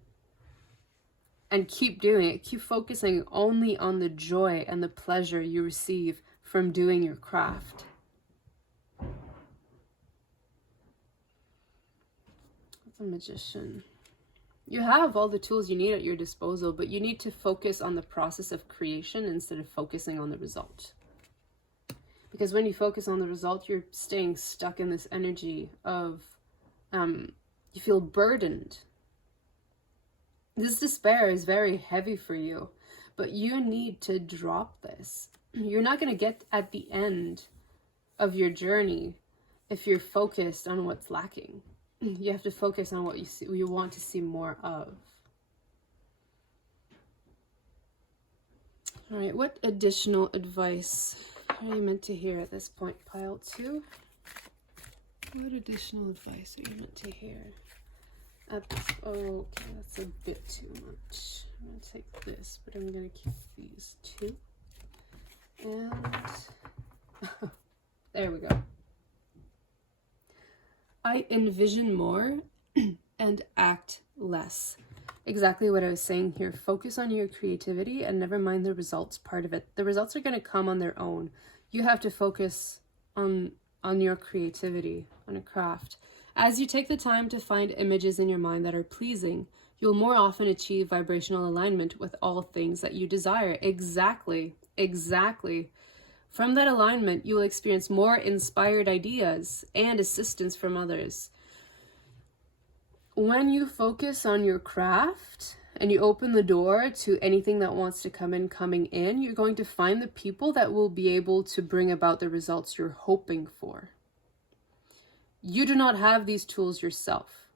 And keep doing it. Keep focusing only on the joy and the pleasure you receive from doing your craft. That's a Magician. You have all the tools you need at your disposal, but you need to focus on the process of creation instead of focusing on the result. Because when you focus on the result, you're staying stuck in this energy of, you feel burdened. This despair is very heavy for you, but you need to drop this. You're not going to get at the end of your journey if you're focused on what's lacking. You have to focus on what you want to see more of. All right, what additional advice are you meant to hear at this point, pile 2? What additional advice are you meant to hear? Okay, that's a bit too much. I'm going to take this, but I'm going to keep these 2. And there we go. I envision more and act less. exactly what I was saying here. Focus on your creativity and never mind the results part of it. The results are going to come on their own. You have to focus on your creativity, on a craft. As you take the time to find images in your mind that are pleasing, you'll more often achieve vibrational alignment with all things that you desire. Exactly. From that alignment, you will experience more inspired ideas and assistance from others. When you focus on your craft and you open the door to anything that wants to come in, coming in, you're going to find the people that will be able to bring about the results you're hoping for. You do not have these tools yourself,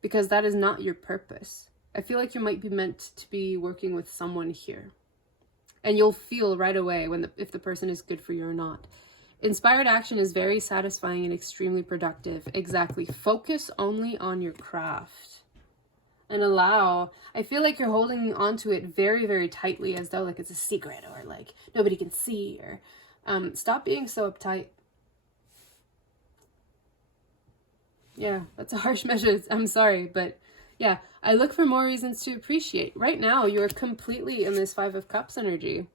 because that is not your purpose. I feel like you might be meant to be working with someone here, and you'll feel right away if the person is good for you or not. Inspired action is very satisfying and extremely productive. Exactly. Focus only on your craft and allow. I feel like you're holding onto it very, very tightly, as though like it's a secret or like nobody can see, or stop being so uptight. Yeah, that's a harsh measure. I'm sorry, but yeah, I look for more reasons to appreciate. Right now, you're completely in this 5 of Cups energy,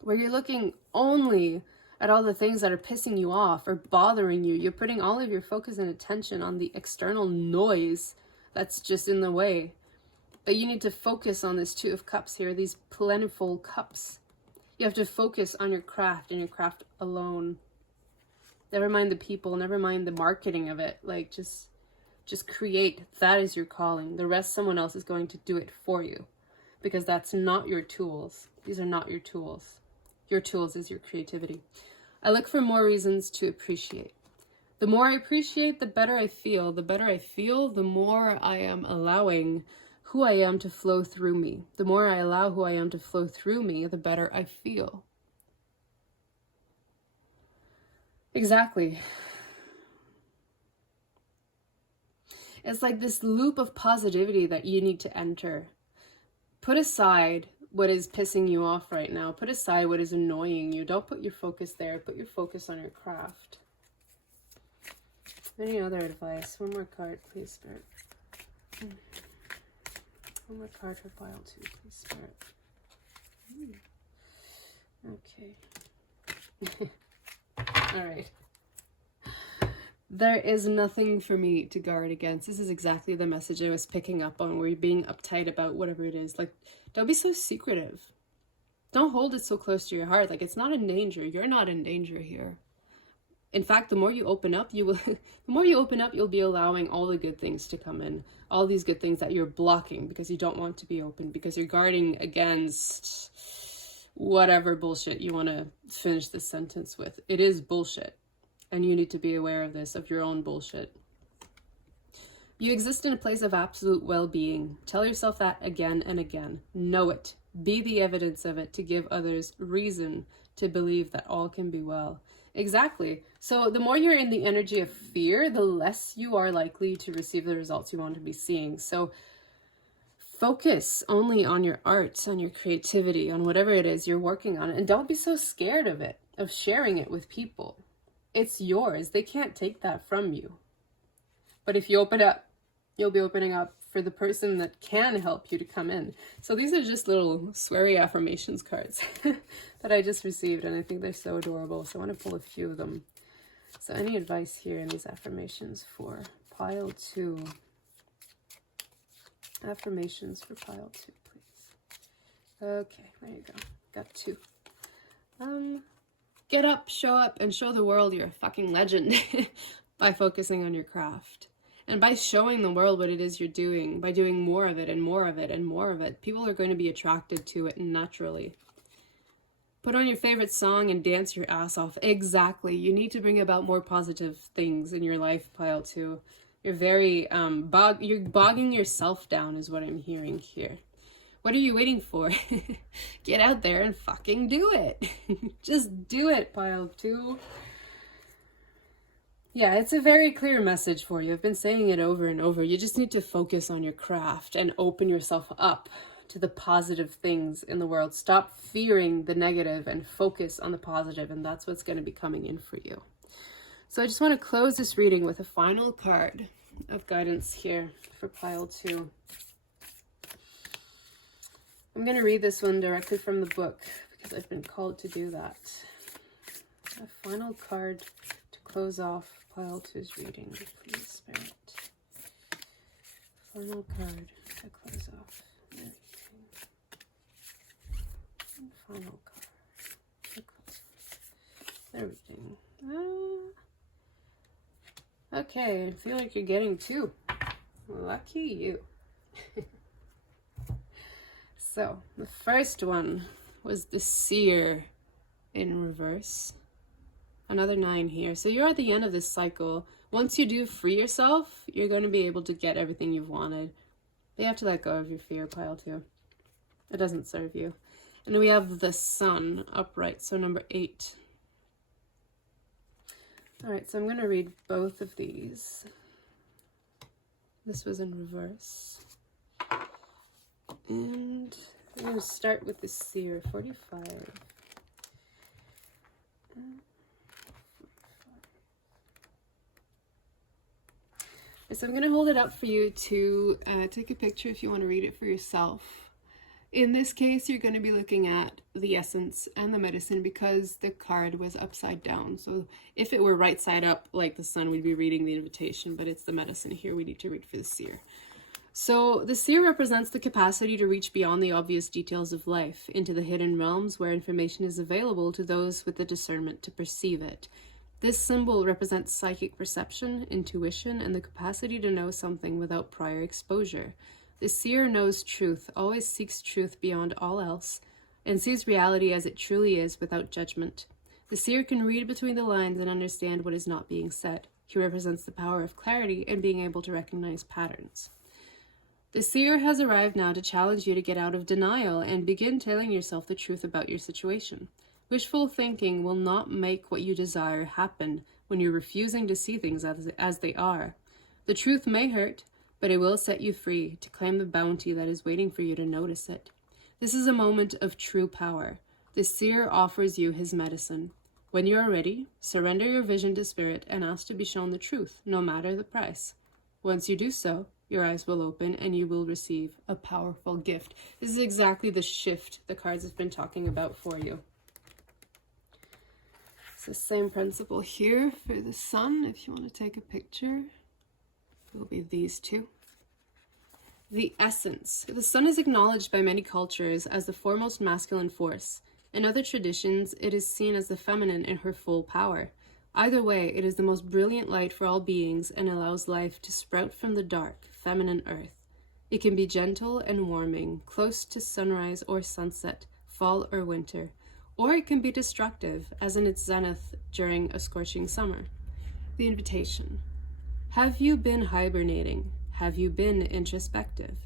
where you're looking only at all the things that are pissing you off or bothering you. You're putting all of your focus and attention on the external noise that's just in the way. But you need to focus on this 2 of Cups here, these plentiful cups. You have to focus on your craft and your craft alone. Never mind the people, never mind the marketing of it. Like, just create. That is your calling. The rest, someone else is going to do it for you, because that's not your tools. These are not your tools. Your tools is your creativity. I look for more reasons to appreciate. The more I appreciate, the better I feel. The better I feel, the more I am allowing who I am to flow through me. The more I allow who I am to flow through me, the better I feel. Exactly. It's like this loop of positivity that you need to enter. Put aside what is pissing you off right now. Put aside what is annoying you. Don't put your focus there. Put your focus on your craft. Any other advice? One more card, please, Spirit. One more card for pile 2, please, Spirit. Okay. All right. There is nothing for me to guard against. This is exactly the message I was picking up on, where you're being uptight about whatever it is. Like, don't be so secretive. Don't hold it so close to your heart. Like, it's not in danger. You're not in danger here. In fact, the more you open up, you'll be allowing all the good things to come in. All these good things that you're blocking because you don't want to be open, because you're guarding against whatever bullshit you want to finish this sentence with. It is bullshit. And you need to be aware of this, of your own bullshit. You exist in a place of absolute well-being. Tell yourself that again and again. Know it. Be the evidence of it to give others reason to believe that all can be well. Exactly. So the more you're in the energy of fear, the less you are likely to receive the results you want to be seeing. So focus only on your art, on your creativity, on whatever it is you're working on. And don't be so scared of it, of sharing it with people. It's yours. They can't take that from you. But if you open up, you'll be opening up for the person that can help you to come in. So these are just little sweary affirmations cards that I just received, and I think they're so adorable. So I want to pull a few of them. So any advice here in these affirmations for pile 2? Affirmations for pile 2, please. Okay, there you go. Got 2. Get up, show up, and show the world you're a fucking legend by focusing on your craft. And by showing the world what it is you're doing, by doing more of it and more of it and more of it, people are going to be attracted to it naturally. Put on your favorite song and dance your ass off. Exactly. You need to bring about more positive things in your life, pile 2. You're very, you're bogging yourself down is what I'm hearing here. What are you waiting for? Get out there and fucking do it. Just do it, pile 2. Yeah, it's a very clear message for you. I've been saying it over and over. You just need to focus on your craft and open yourself up to the positive things in the world. Stop fearing the negative and focus on the positive, and that's what's going to be coming in for you. So I just want to close this reading with a final card. of guidance here for pile 2. I'm going to read this one directly from the book because I've been called to do that. A final card to close off pile 2's reading, please, Spirit. Final card to close off everything. And final card to close off everything. Okay, I feel like you're getting 2. Lucky you. So, the first one was the Seer in reverse. Another 9 here. So you're at the end of this cycle. Once you do free yourself, you're going to be able to get everything you've wanted. But you have to let go of your fear, pile 2. It doesn't serve you. And we have the Sun upright, so number 8. Alright, so I'm going to read both of these. This was in reverse. And I'm going to start with the Seer, 45. So I'm going to hold it up for you to take a picture if you want to read it for yourself. In this case, you're going to be looking at the essence and the medicine because the card was upside down. So if it were right side up like the Sun, we'd be reading the invitation, but it's the medicine here we need to read for the Seer. So the Seer represents the capacity to reach beyond the obvious details of life into the hidden realms where information is available to those with the discernment to perceive it. This symbol represents psychic perception, intuition, and the capacity to know something without prior exposure. The Seer knows truth, always seeks truth beyond all else, and sees reality as it truly is without judgment. The Seer can read between the lines and understand what is not being said. He represents the power of clarity and being able to recognize patterns. The Seer has arrived now to challenge you to get out of denial and begin telling yourself the truth about your situation. Wishful thinking will not make what you desire happen when you're refusing to see things as they are. The truth may hurt, but it will set you free to claim the bounty that is waiting for you to notice it. This is a moment of true power. The Seer offers you his medicine. When you are ready, surrender your vision to Spirit and ask to be shown the truth, no matter the price. Once you do so, your eyes will open and you will receive a powerful gift. This is exactly the shift the cards have been talking about for you. It's the same principle here for the Sun. If you want to take a picture, it will be these 2. The essence. The Sun is acknowledged by many cultures as the foremost masculine force. In other traditions, it is seen as the feminine in her full power. Either way, it is the most brilliant light for all beings and allows life to sprout from the dark, feminine earth. It can be gentle and warming, close to sunrise or sunset, fall or winter, or it can be destructive, as in its zenith during a scorching summer. The invitation. Have you been hibernating? Have you been introspective?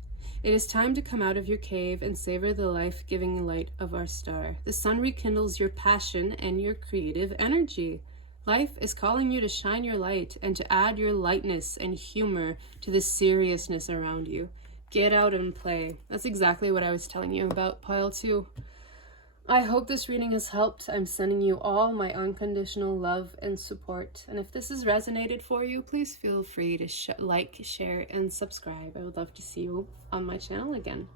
It is time to come out of your cave and savor the life-giving light of our star. The Sun rekindles your passion and your creative energy. Life is calling you to shine your light and to add your lightness and humor to the seriousness around you. Get out and play. That's exactly what I was telling you about pile 2. I hope this reading has helped. I'm sending you all my unconditional love and support. And if this has resonated for you, please feel free to like, share, and subscribe. I would love to see you on my channel again.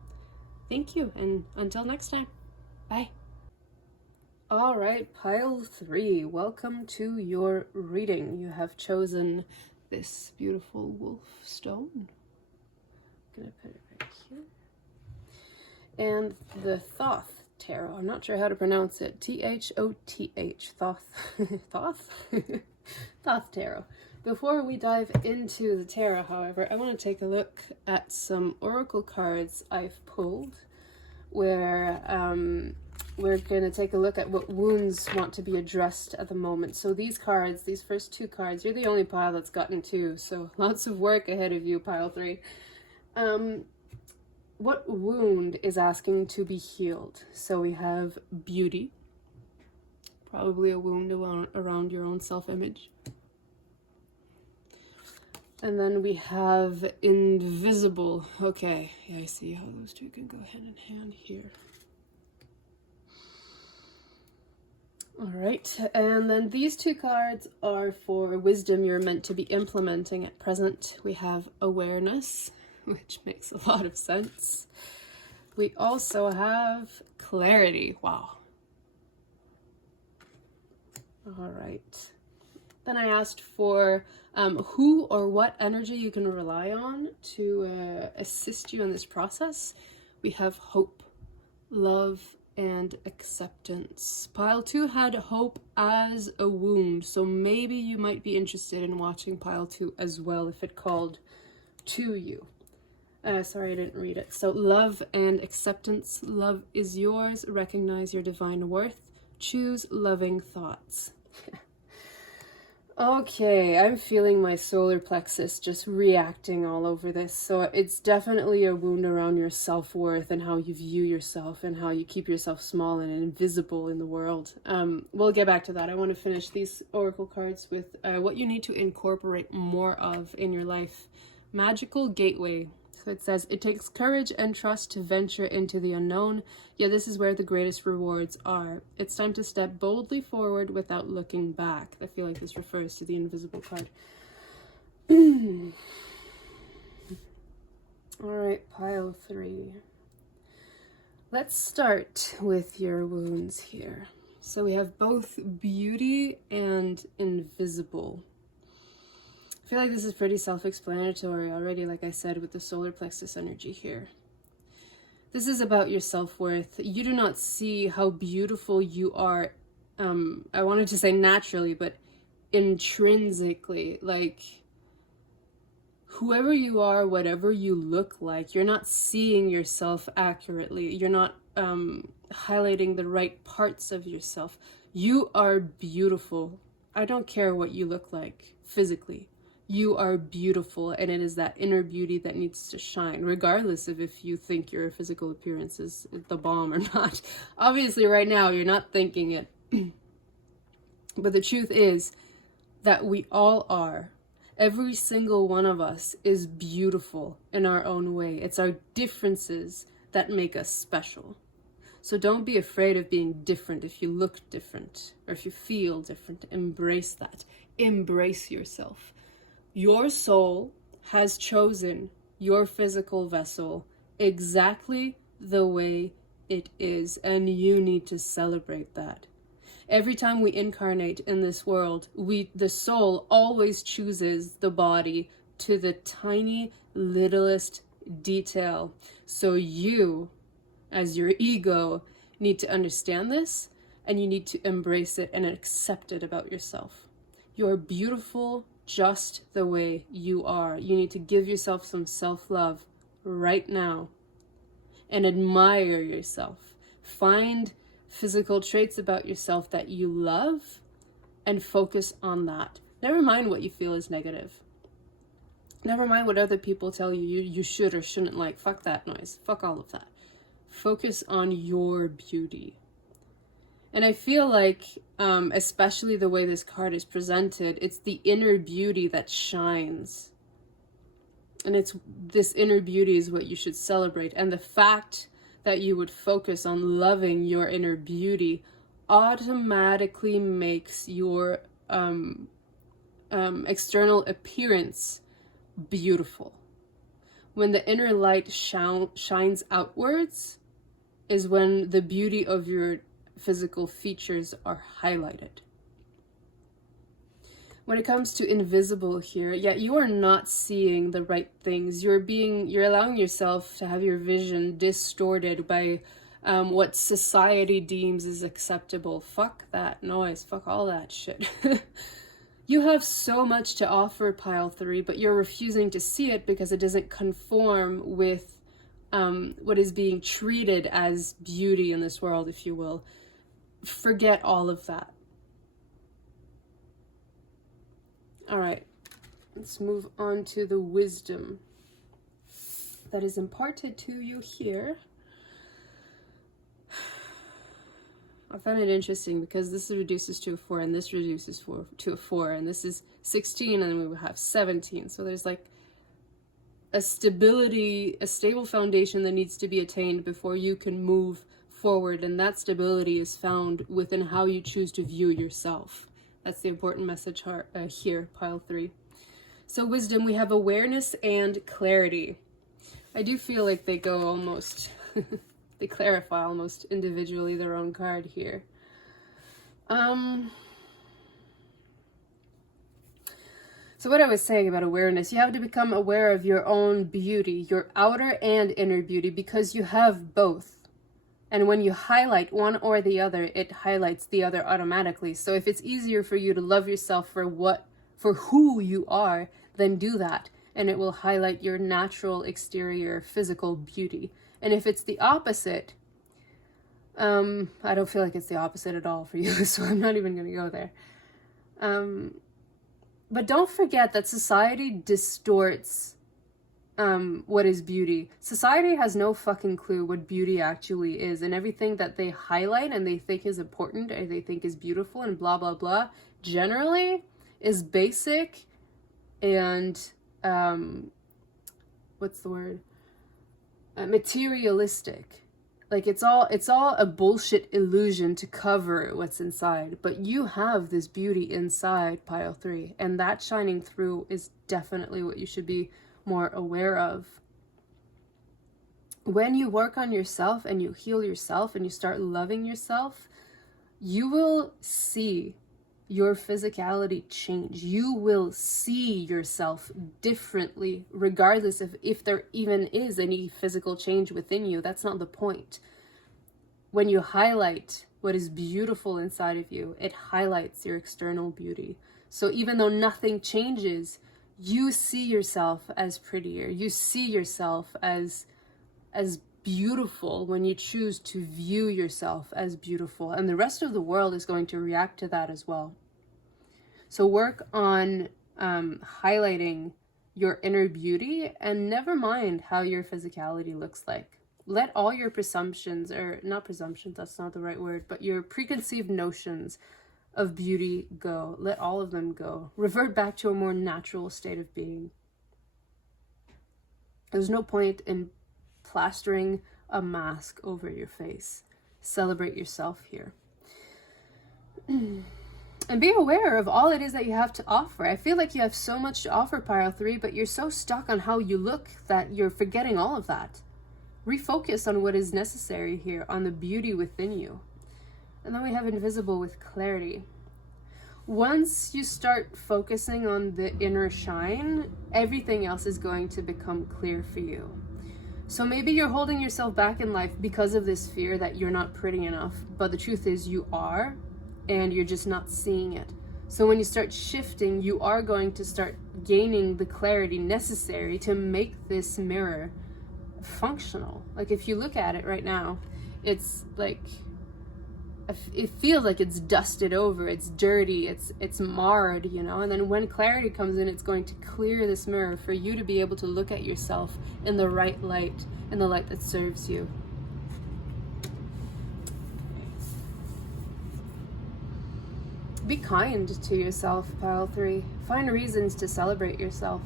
Thank you, and until next time, bye. All right, pile 3, welcome to your reading. You have chosen this beautiful wolf stone. I'm gonna put it right here. And the Thoth Tarot. I'm not sure how to pronounce it. T-H-O-T-H. Thoth. Thoth? Thoth Tarot. Before we dive into the tarot, however, I want to take a look at some oracle cards I've pulled where we're going to take a look at what wounds want to be addressed at the moment. So these cards, these first 2 cards, you're the only pile that's gotten 2, so lots of work ahead of you, pile 3. What wound is asking to be healed? So we have beauty, probably a wound around your own self-image. And then we have invisible. Okay, yeah, I see how those 2 can go hand in hand here. All right, and then these two cards are for wisdom you're meant to be implementing at present. We have awareness, which makes a lot of sense. We also have clarity. Wow. All right. Then I asked for who or what energy you can rely on to assist you in this process. We have hope, love, and acceptance. Pile 2 had hope as a wound, so maybe you might be interested in watching Pile 2 as well if it called to you. Sorry, I didn't read it. So love and acceptance. Love is yours. Recognize your divine worth. Choose loving thoughts. Okay, I'm feeling my solar plexus just reacting all over this. So it's definitely a wound around your self-worth and how you view yourself and how you keep yourself small and invisible in the world. We'll get back to that. I want to finish these oracle cards with what you need to incorporate more of in your life. Magical gateway. So it says, it takes courage and trust to venture into the unknown, yet this is where the greatest rewards are. It's time to step boldly forward without looking back. I feel like this refers to the invisible card. All right, pile 3. Let's start with your wounds here. So we have both beauty and invisible. I feel like this is pretty self-explanatory already, like I said, with the solar plexus energy here. This is about your self-worth. You do not see how beautiful you are, I wanted to say naturally, but intrinsically. Like, whoever you are, whatever you look like, you're not seeing yourself accurately. You're not highlighting the right parts of yourself. You are beautiful. I don't care what you look like physically. You are beautiful, and it is that inner beauty that needs to shine, regardless of if you think your physical appearance is the bomb or not. Obviously, right now, you're not thinking it. But the truth is that we all are. Every single one of us is beautiful in our own way. It's our differences that make us special. So don't be afraid of being different if you look different or if you feel different. Embrace that. Embrace yourself. Your soul has chosen your physical vessel exactly the way it is, and you need to celebrate that. Every time we incarnate in this world, the soul always chooses the body to the tiny, littlest detail. So you, as your ego, need to understand this, and you need to embrace it and accept it about yourself. You're beautiful just the way you are. You need to give yourself some self-love right now and admire yourself. Find physical traits about yourself that you love and focus on that. Never mind what you feel is negative. Never mind what other people tell you you should or shouldn't like. Fuck that noise. Fuck all of that. Focus on your beauty. And I feel like, especially the way this card is presented, it's the inner beauty that shines. And it's this inner beauty is what you should celebrate. And the fact that you would focus on loving your inner beauty automatically makes your external appearance beautiful. When the inner light shines outwards is when the beauty of your physical features are highlighted. When it comes to invisible here, you are not seeing the right things. You're allowing yourself to have your vision distorted by what society deems is acceptable. Fuck that noise. Fuck all that shit. You have so much to offer, pile 3, but you're refusing to see it because it doesn't conform with what is being treated as beauty in this world, if you will. Forget all of that. All right, let's move on to the wisdom that is imparted to you here. I found it interesting because this reduces to a 4 and this reduces to a 4 and this is 16 and then we will have 17. So there's like a stable foundation that needs to be attained before you can move forward, and that stability is found within how you choose to view yourself. That's the important message here, pile 3. So wisdom, we have awareness and clarity. I do feel like they go almost, they clarify almost individually their own card here. So what I was saying about awareness, you have to become aware of your own beauty, your outer and inner beauty, because you have both. And when you highlight one or the other, it highlights the other automatically. So if it's easier for you to love yourself for who you are, then do that. And it will highlight your natural exterior physical beauty. And if it's the opposite, I don't feel like it's the opposite at all for you, so I'm not even going to go there. But don't forget that society distorts what is beauty. Society has no fucking clue what beauty actually is, and everything that they highlight and they think is important or they think is beautiful and blah blah blah generally is basic and what's the word? Materialistic. Like it's all a bullshit illusion to cover what's inside. But you have this beauty inside, pile 3, and that shining through is definitely what you should be more aware of. When you work on yourself and you heal yourself and you start loving yourself, you will see your physicality change. You will see yourself differently, regardless of if there even is any physical change within you. That's not the point. When you highlight what is beautiful inside of you, it highlights your external beauty. So even though nothing changes, you see yourself as prettier. You see yourself as beautiful when you choose to view yourself as beautiful, and the rest of the world is going to react to that as well. So work on highlighting your inner beauty, and never mind how your physicality looks like. Let all your presumptions, or not presumptions, that's not the right word, but your preconceived notions of beauty go. Let all of them go. Revert back to a more natural state of being. There's no point in plastering a mask over your face. Celebrate yourself here. And be aware of all it is that you have to offer. I feel like you have so much to offer, pile 3, but you're so stuck on how you look that you're forgetting all of that. Refocus on what is necessary here, on the beauty within you. And then we have invisible with clarity. Once you start focusing on the inner shine, everything else is going to become clear for you. So maybe you're holding yourself back in life because of this fear that you're not pretty enough, but the truth is you are, and you're just not seeing it. So when you start shifting, you are going to start gaining the clarity necessary to make this mirror functional. Like if you look at it right now, it's like, it feels like it's dusted over, it's dirty, it's marred, you know. And then when clarity comes in, it's going to clear this mirror for you to be able to look at yourself in the right light, in the light that serves you. Be kind to yourself, pile 3. Find reasons to celebrate yourself.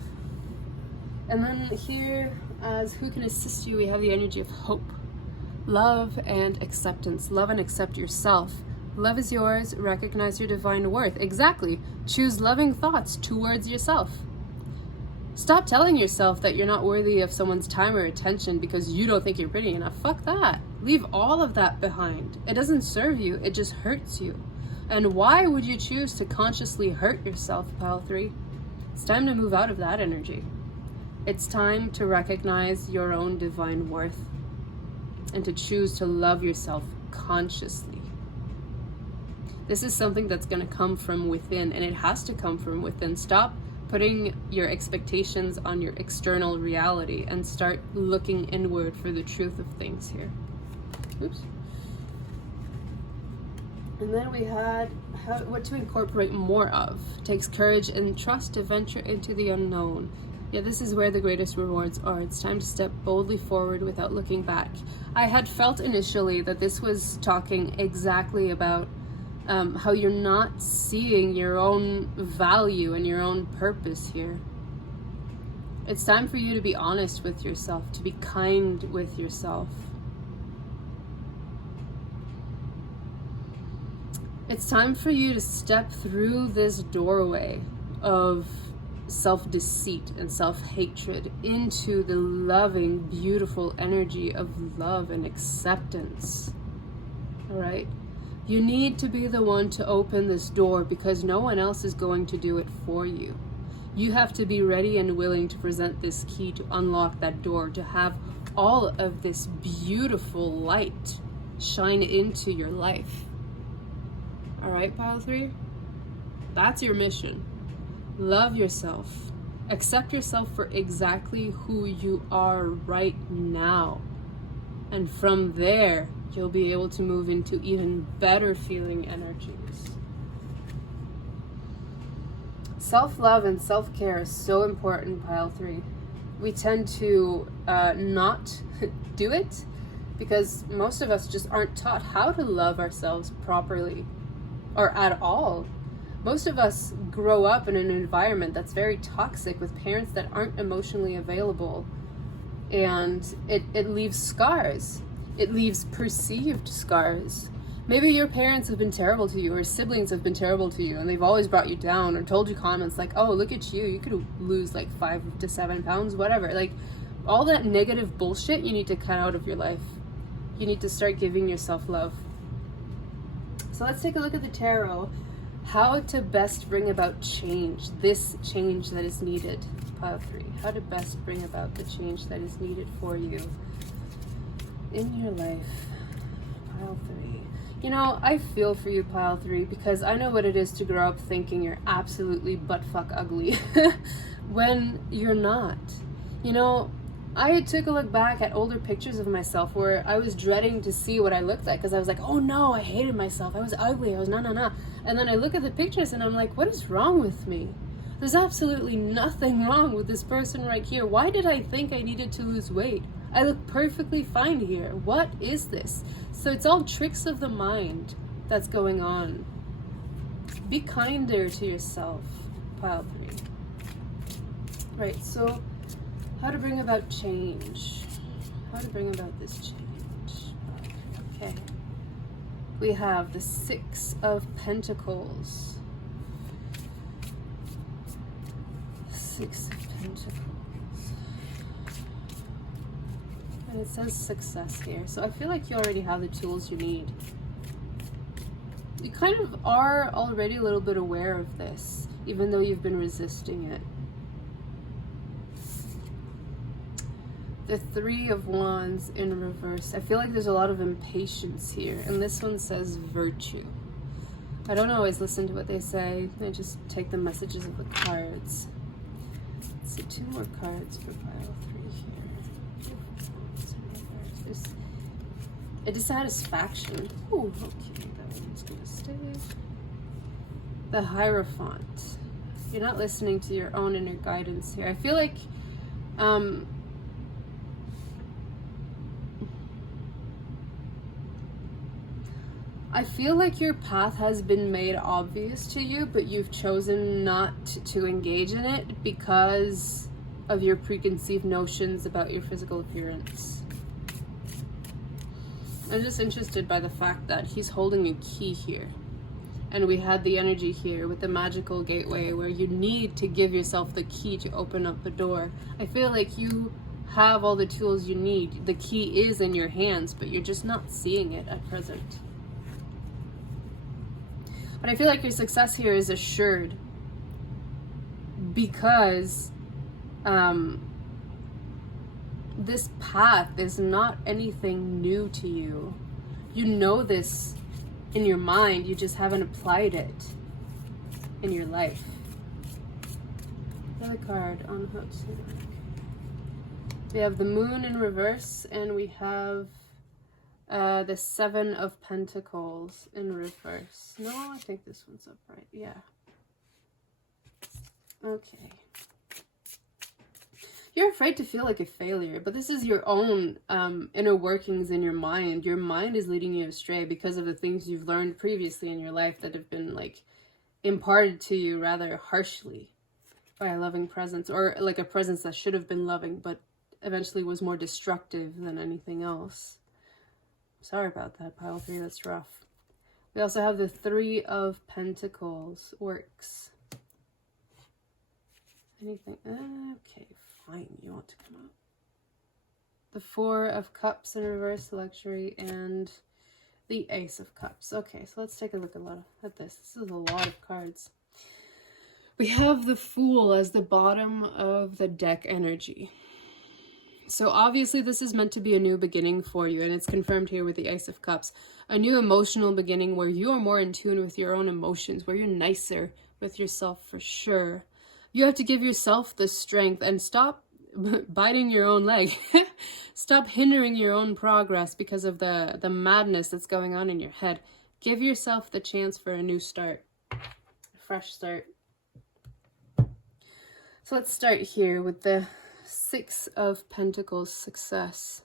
And then here, as who can assist you, we have the energy of hope. Love and acceptance. Love and accept yourself. Love is yours. Recognize your divine worth. Exactly. Choose loving thoughts towards yourself. Stop telling yourself that you're not worthy of someone's time or attention because you don't think you're pretty enough. Fuck that. Leave all of that behind. It doesn't serve you. It just hurts you. And why would you choose to consciously hurt yourself, pile 3? It's time to move out of that energy. It's time to recognize your own divine worth and to choose to love yourself consciously. This is something that's going to come from within, and it has to come from within. Stop putting your expectations on your external reality and start looking inward for the truth of things here. Oops. And then we had what to incorporate more of. Takes courage and trust to venture into the unknown. Yeah, this is where the greatest rewards are. It's time to step boldly forward without looking back. I had felt initially that this was talking exactly about how you're not seeing your own value and your own purpose here. It's time for you to be honest with yourself, to be kind with yourself. It's time for you to step through this doorway of self-deceit and self-hatred into the loving, beautiful energy of love and acceptance. All right? You need to be the one to open this door because no one else is going to do it for you. You have to be ready and willing to present this key to unlock that door, to have all of this beautiful light shine into your life. All right, pile 3? That's your mission. Love yourself. Accept yourself for exactly who you are right now. And from there, you'll be able to move into even better feeling energies. Self-love and self-care is so important, pile 3. We tend to not do it because most of us just aren't taught how to love ourselves properly or at all. Most of us grow up in an environment that's very toxic with parents that aren't emotionally available, and it leaves scars. It leaves perceived scars. Maybe your parents have been terrible to you, or siblings have been terrible to you, and they've always brought you down or told you comments like, oh, look at you, you could lose like 5 to 7 pounds, whatever. Like, all that negative bullshit you need to cut out of your life. You need to start giving yourself love. So let's take a look at the tarot. How to best bring about change, this change that is needed, pile 3. How to best bring about the change that is needed for you in your life, pile 3. You know, I feel for you, pile 3, because I know what it is to grow up thinking you're absolutely butt-fuck ugly when you're not. You know, I took a look back at older pictures of myself where I was dreading to see what I looked like because I was like, oh no, I hated myself. I was ugly. I was nah. And then I look at the pictures and I'm like, what is wrong with me? There's absolutely nothing wrong with this person right here. Why did I think I needed to lose weight? I look perfectly fine here. What is this? So it's all tricks of the mind that's going on. Be kinder to yourself, pile 3. Right, so how to bring about change. How to bring about this change. Okay. We have the 6 of Pentacles. 6 of Pentacles. And it says success here. So I feel like you already have the tools you need. You kind of are already a little bit aware of this, even though you've been resisting it. The 3 of Wands in reverse. I feel like there's a lot of impatience here. And this one says virtue. I don't always listen to what they say. I just take the messages of the cards. Let's see, 2 more cards for pile 3 here. There's a dissatisfaction. Ooh, okay, that one's gonna stay. The Hierophant. You're not listening to your own inner guidance here. I feel like your path has been made obvious to you, but you've chosen not to engage in it because of your preconceived notions about your physical appearance. I'm just interested by the fact that he's holding a key here. And we had the energy here with the magical gateway where you need to give yourself the key to open up the door. I feel like you have all the tools you need. The key is in your hands, but you're just not seeing it at present. But I feel like your success here is assured because this path is not anything new to you. You know this in your mind, you just haven't applied it in your life. Another card on how to... We have the Moon in reverse, and we have the 7 of Pentacles in reverse. No, I think this one's upright. Yeah. Okay. You're afraid to feel like a failure, but this is your own inner workings in your mind. Your mind is leading you astray because of the things you've learned previously in your life that have been like imparted to you rather harshly by a loving presence, or like a presence that should have been loving but eventually was more destructive than anything else. Sorry about that, pile 3, that's rough. We also have the Three of Pentacles. Works. Anything? Okay, fine. You want to come out. The Four of Cups in reverse, luxury, and the Ace of Cups. Okay, so let's take a look at this. This is a lot of cards. We have the Fool as the bottom of the deck energy. So obviously this is meant to be a new beginning for you, and it's confirmed here with the Ace of Cups. A new emotional beginning where you are more in tune with your own emotions, where you're nicer with yourself for sure. You have to give yourself the strength and stop biting your own leg. Stop hindering your own progress because of the madness that's going on in your head. Give yourself the chance for a new start, a fresh start. So let's start here with the Six of Pentacles, success.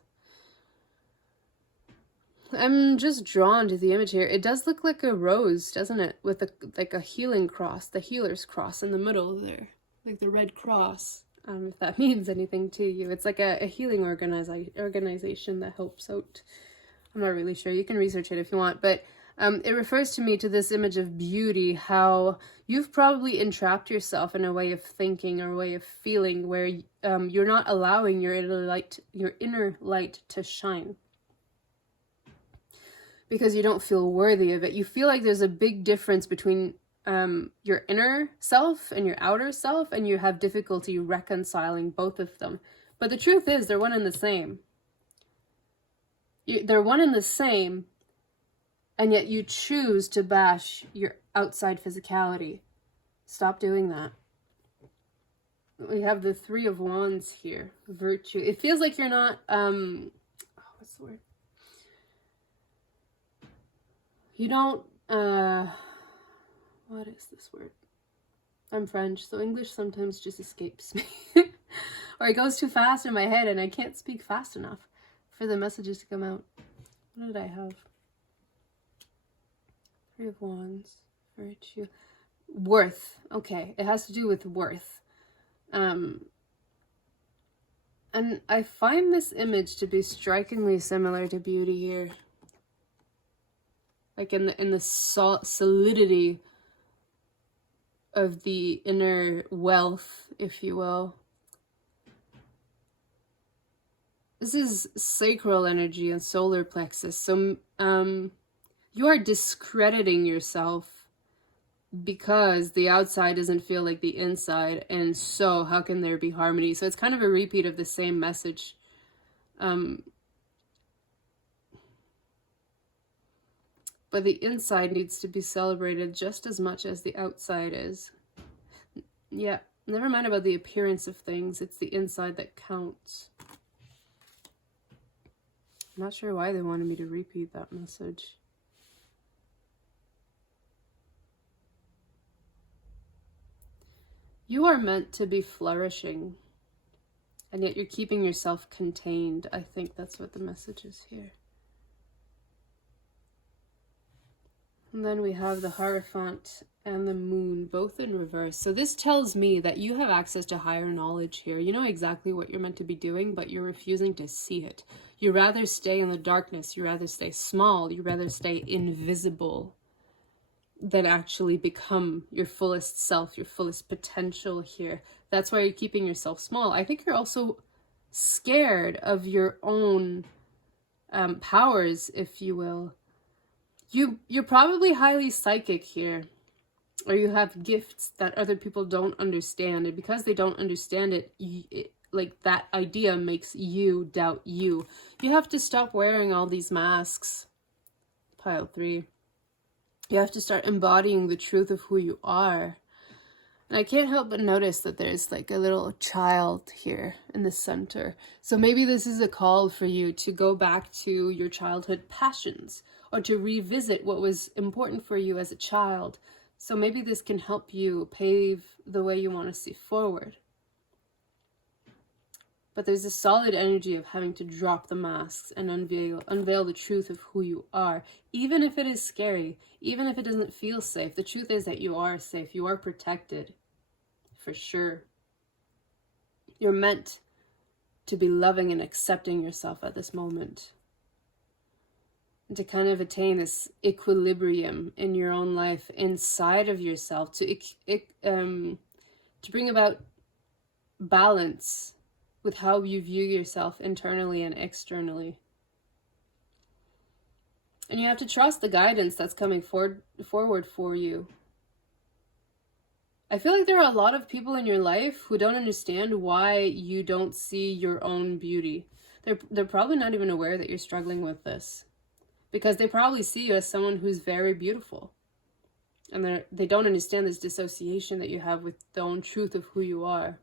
I'm just drawn to the image here. It does look like a rose, doesn't it? With like a healing cross, the healer's cross in the middle there. Like the red cross. If that means anything to you. It's like a healing organization that helps out. I'm not really sure. You can research it if you want. But it refers to me to this image of beauty, how you've probably entrapped yourself in a way of thinking or a way of feeling where you're not allowing your inner light to shine. Because you don't feel worthy of it. You feel like there's a big difference between your inner self and your outer self, and you have difficulty reconciling both of them. But the truth is, they're one and the same. They're one and the same, and yet you choose to bash your outside physicality. Stop doing that. We have the Three of Wands here. Virtue. It feels like you're not, what's the word? You don't, what is this word? I'm French, so English sometimes just escapes me. Or it goes too fast in my head and I can't speak fast enough for the messages to come out. What did I have? Three of Wands, virtue, worth. Okay, it has to do with worth. And I find this image to be strikingly similar to beauty here. Like in the solidity of the inner wealth, if you will. This is sacral energy and solar plexus. So you are discrediting yourself because the outside doesn't feel like the inside, and so how can there be harmony? So it's kind of a repeat of the same message. But the inside needs to be celebrated just as much as the outside is. Yeah, never mind about the appearance of things. It's the inside that counts. I'm not sure why they wanted me to repeat that message. You are meant to be flourishing, and yet you're keeping yourself contained. I think that's what the message is here. And then we have the Hierophant and the Moon, both in reverse. So this tells me that you have access to higher knowledge here. You know exactly what you're meant to be doing, but you're refusing to see it. You rather stay in the darkness. You rather stay small. You rather stay invisible than actually become your fullest self, your fullest potential here. That's why you're keeping yourself small. I think you're also scared of your own powers, if you will. You're probably highly psychic here, or you have gifts that other people don't understand, and because they don't understand it, like that idea makes you doubt you. You have to stop wearing all these masks. Pile 3. You have to start embodying the truth of who you are. And I can't help but notice that there's like a little child here in the center. So maybe this is a call for you to go back to your childhood passions, or to revisit what was important for you as a child. So maybe this can help you pave the way you want to see forward. But there's a solid energy of having to drop the masks and unveil the truth of who you are. Even if it is scary, even if it doesn't feel safe, the truth is that you are safe. You are protected, for sure. You're meant to be loving and accepting yourself at this moment. to kind of attain this equilibrium in your own life inside of yourself, to bring about balance with how you view yourself internally and externally. And you have to trust the guidance that's coming forward for you. I feel like there are a lot of people in your life who don't understand why you don't see your own beauty. They're probably not even aware that you're struggling with this, because they probably see you as someone who's very beautiful. And they don't understand this dissociation that you have with the own truth of who you are.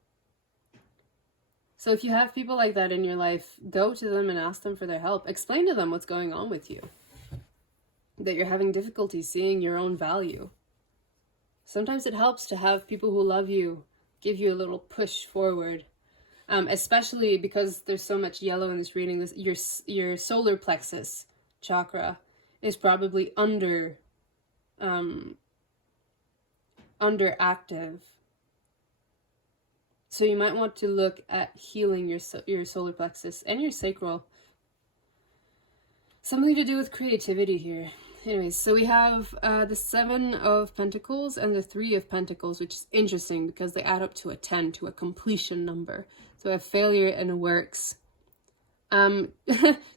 So if you have people like that in your life, go to them and ask them for their help. Explain to them what's going on with you, that you're having difficulty seeing your own value. Sometimes it helps to have people who love you give you a little push forward, especially because there's so much yellow in this reading. Your solar plexus chakra is probably underactive. So you might want to look at healing your solar plexus and your sacral. Something to do with creativity here. Anyways, so we have the 7 of Pentacles and the 3 of Pentacles, which is interesting because they add up to a 10, to a completion number. So we have failure and works. Kind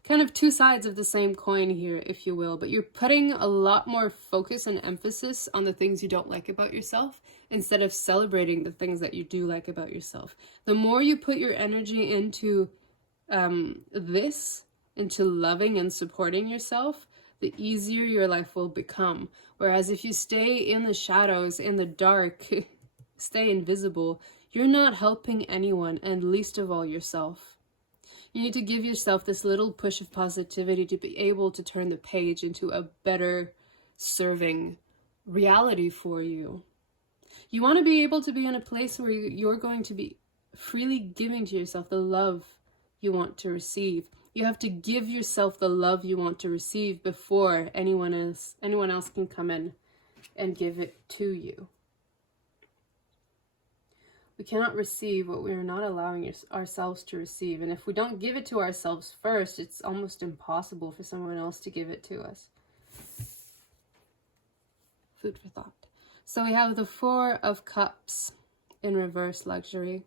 of two sides of the same coin here, if you will, but you're putting a lot more focus and emphasis on the things you don't like about yourself instead of celebrating the things that you do like about yourself. The more you put your energy into into loving and supporting yourself, the easier your life will become. Whereas if you stay in the shadows, in the dark, stay invisible, you're not helping anyone, and least of all yourself. You need to give yourself this little push of positivity to be able to turn the page into a better serving reality for you. You want to be able to be in a place where you're going to be freely giving to yourself the love you want to receive. You have to give yourself the love you want to receive before anyone else can come in and give it to you. We cannot receive what we are not allowing ourselves to receive. And if we don't give it to ourselves first, it's almost impossible for someone else to give it to us. Food for thought. So we have the 4 of Cups in reverse, luxury,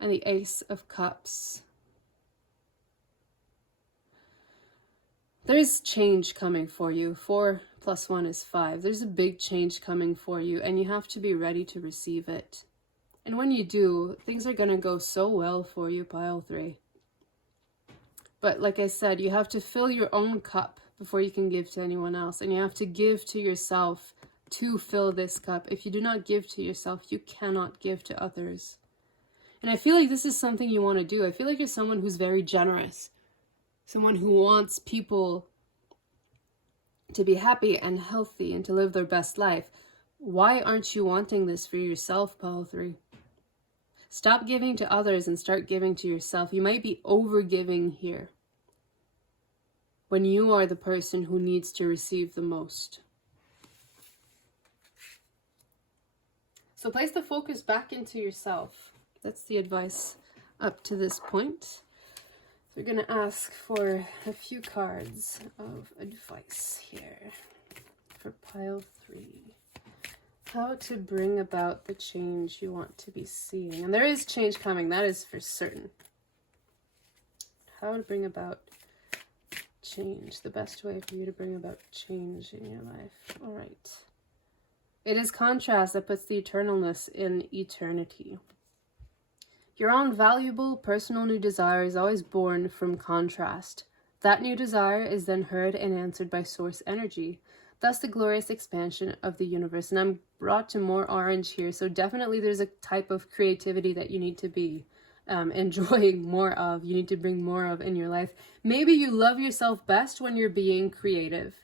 and the Ace of Cups. There's change coming for you. 4 + 1 is 5. There's a big change coming for you, and you have to be ready to receive it. And when you do, things are going to go so well for you, pile 3. But like I said, you have to fill your own cup before you can give to anyone else. And you have to give to yourself to fill this cup. If you do not give to yourself, you cannot give to others. And I feel like this is something you want to do. I feel like you're someone who's very generous. Someone who wants people to be happy and healthy and to live their best life. Why aren't you wanting this for yourself, pile 3? Stop giving to others and start giving to yourself. You might be over-giving here when you are the person who needs to receive the most. So place the focus back into yourself. That's the advice up to this point. So we're going to ask for a few cards of advice here for pile 3. How to bring about the change you want to be seeing. And there is change coming, that is for certain. How to bring about change. The best way for you to bring about change in your life. All right. It is contrast that puts the eternalness in eternity. Your own valuable personal new desire is always born from contrast. That new desire is then heard and answered by source energy. Thus the glorious expansion of the universe. And I'm brought to more orange here, so definitely there's a type of creativity that you need to be enjoying more of. You need to bring more of in your life. Maybe you love yourself best when you're being creative.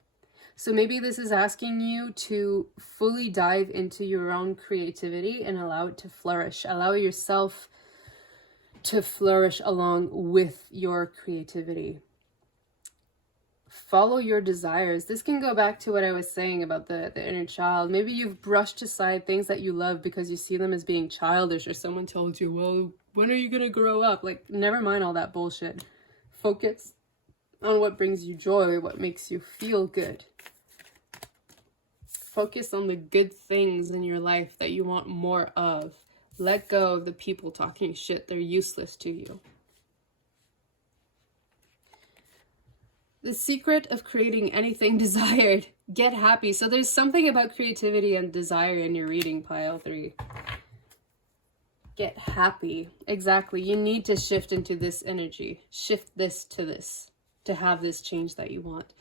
So maybe this is asking you to fully dive into your own creativity and allow it to flourish. Allow yourself to flourish along with your creativity. Follow your desires. This can go back to what I was saying about the inner child. Maybe you've brushed aside things that you love because you see them as being childish, or someone told you, well, when are you going to grow up? Like, never mind all that bullshit. Focus on what brings you joy, what makes you feel good. Focus on the good things in your life that you want more of. Let go of the people talking shit. They're useless to you. The secret of creating anything desired. Get happy. So there's something about creativity and desire in your reading, pile 3. Get happy. Exactly. You need to shift into this energy. Shift this to have this change that you want.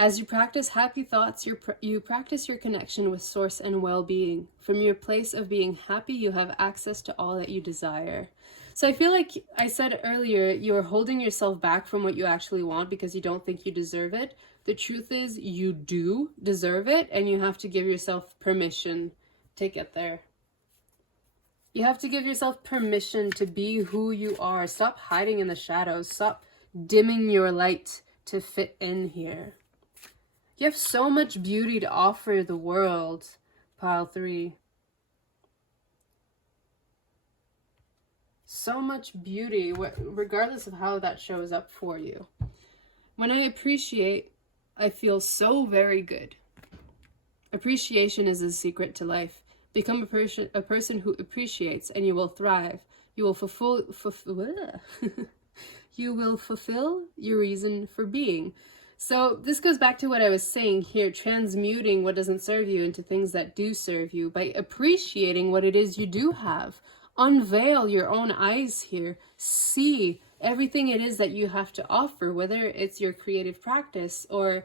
As you practice happy thoughts, you practice your connection with source and well-being. From your place of being happy, you have access to all that you desire. So I feel like I said earlier, you're holding yourself back from what you actually want because you don't think you deserve it. The truth is you do deserve it, and you have to give yourself permission to get there. You have to give yourself permission to be who you are. Stop hiding in the shadows. Stop dimming your light to fit in here. You have so much beauty to offer the world, pile 3. So much beauty, regardless of how that shows up for you. When I appreciate, I feel so very good. Appreciation is the secret to life. Become a person who appreciates, and you will thrive. You will you will fulfill your reason for being. So this goes back to what I was saying here, transmuting what doesn't serve you into things that do serve you by appreciating what it is you do have. Unveil your own eyes here. See everything it is that you have to offer, whether it's your creative practice or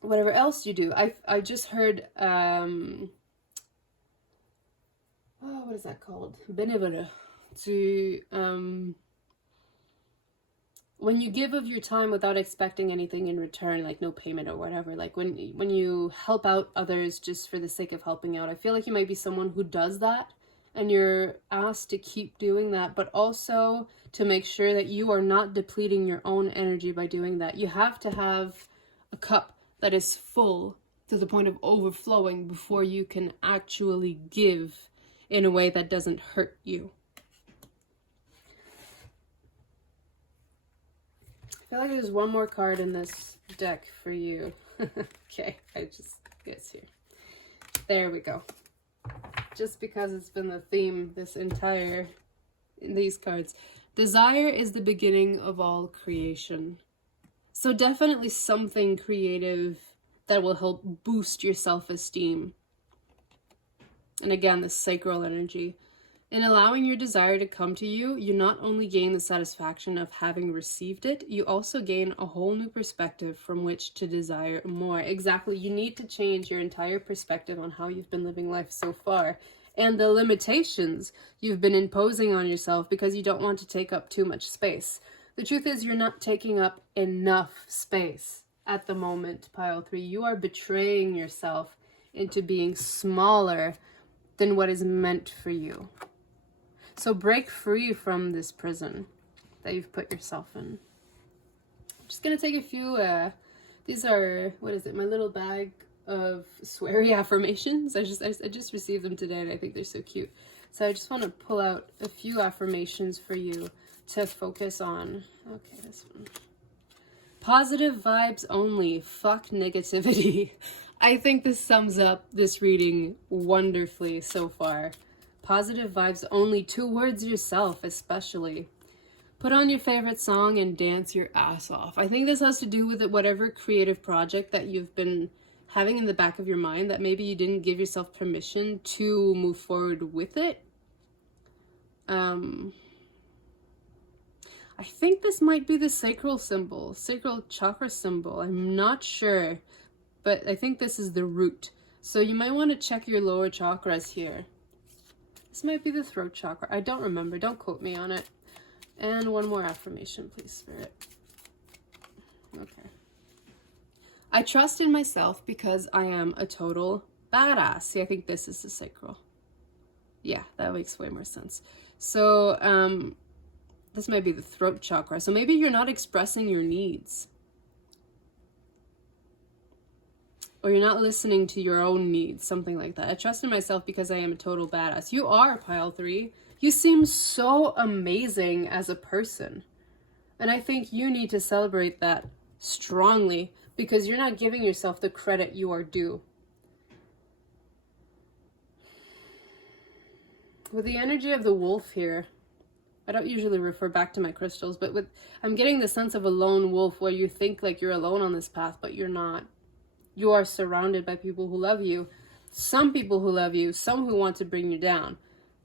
whatever else you do. I just heard, what is that called? Benevole. When you give of your time without expecting anything in return, like no payment or whatever, like when you help out others just for the sake of helping out, I feel like you might be someone who does that, and you're asked to keep doing that, but also to make sure that you are not depleting your own energy by doing that. You have to have a cup that is full to the point of overflowing before you can actually give in a way that doesn't hurt you. I feel like there's one more card in this deck for you. Okay, it's here. There we go. Just because it's been the theme in these cards. Desire is the beginning of all creation. So definitely something creative that will help boost your self-esteem. And again, the sacral energy. In allowing your desire to come to you, you not only gain the satisfaction of having received it, you also gain a whole new perspective from which to desire more. Exactly, you need to change your entire perspective on how you've been living life so far and the limitations you've been imposing on yourself because you don't want to take up too much space. The truth is you're not taking up enough space at the moment, pile 3. You are betraying yourself into being smaller than what is meant for you. So break free from this prison that you've put yourself in. I'm just going to take a few, these are, my little bag of sweary affirmations. I just received them today and I think they're so cute. So I just want to pull out a few affirmations for you to focus on. Okay, this one. Positive vibes only. Fuck negativity. I think this sums up this reading wonderfully so far. Positive vibes only. 2 words yourself, especially. Put on your favorite song and dance your ass off. I think this has to do with whatever creative project that you've been having in the back of your mind that maybe you didn't give yourself permission to move forward with it. I think this might be the sacral chakra symbol. I'm not sure, but I think this is the root. So you might want to check your lower chakras here. This might be the throat chakra. I don't remember. Don't quote me on it. And one more affirmation, please, Spirit. Okay. I trust in myself because I am a total badass. See, I think this is the sacral. Yeah, that makes way more sense. So, this might be the throat chakra. So maybe you're not expressing your needs. Or you're not listening to your own needs, something like that. I trust in myself because I am a total badass. You are, pile 3. You seem so amazing as a person. And I think you need to celebrate that strongly, because you're not giving yourself the credit you are due. With the energy of the wolf here, I don't usually refer back to my crystals, but I'm getting the sense of a lone wolf where you think like you're alone on this path, but you're not. You are surrounded by people who love you. Some people who love you, some who want to bring you down.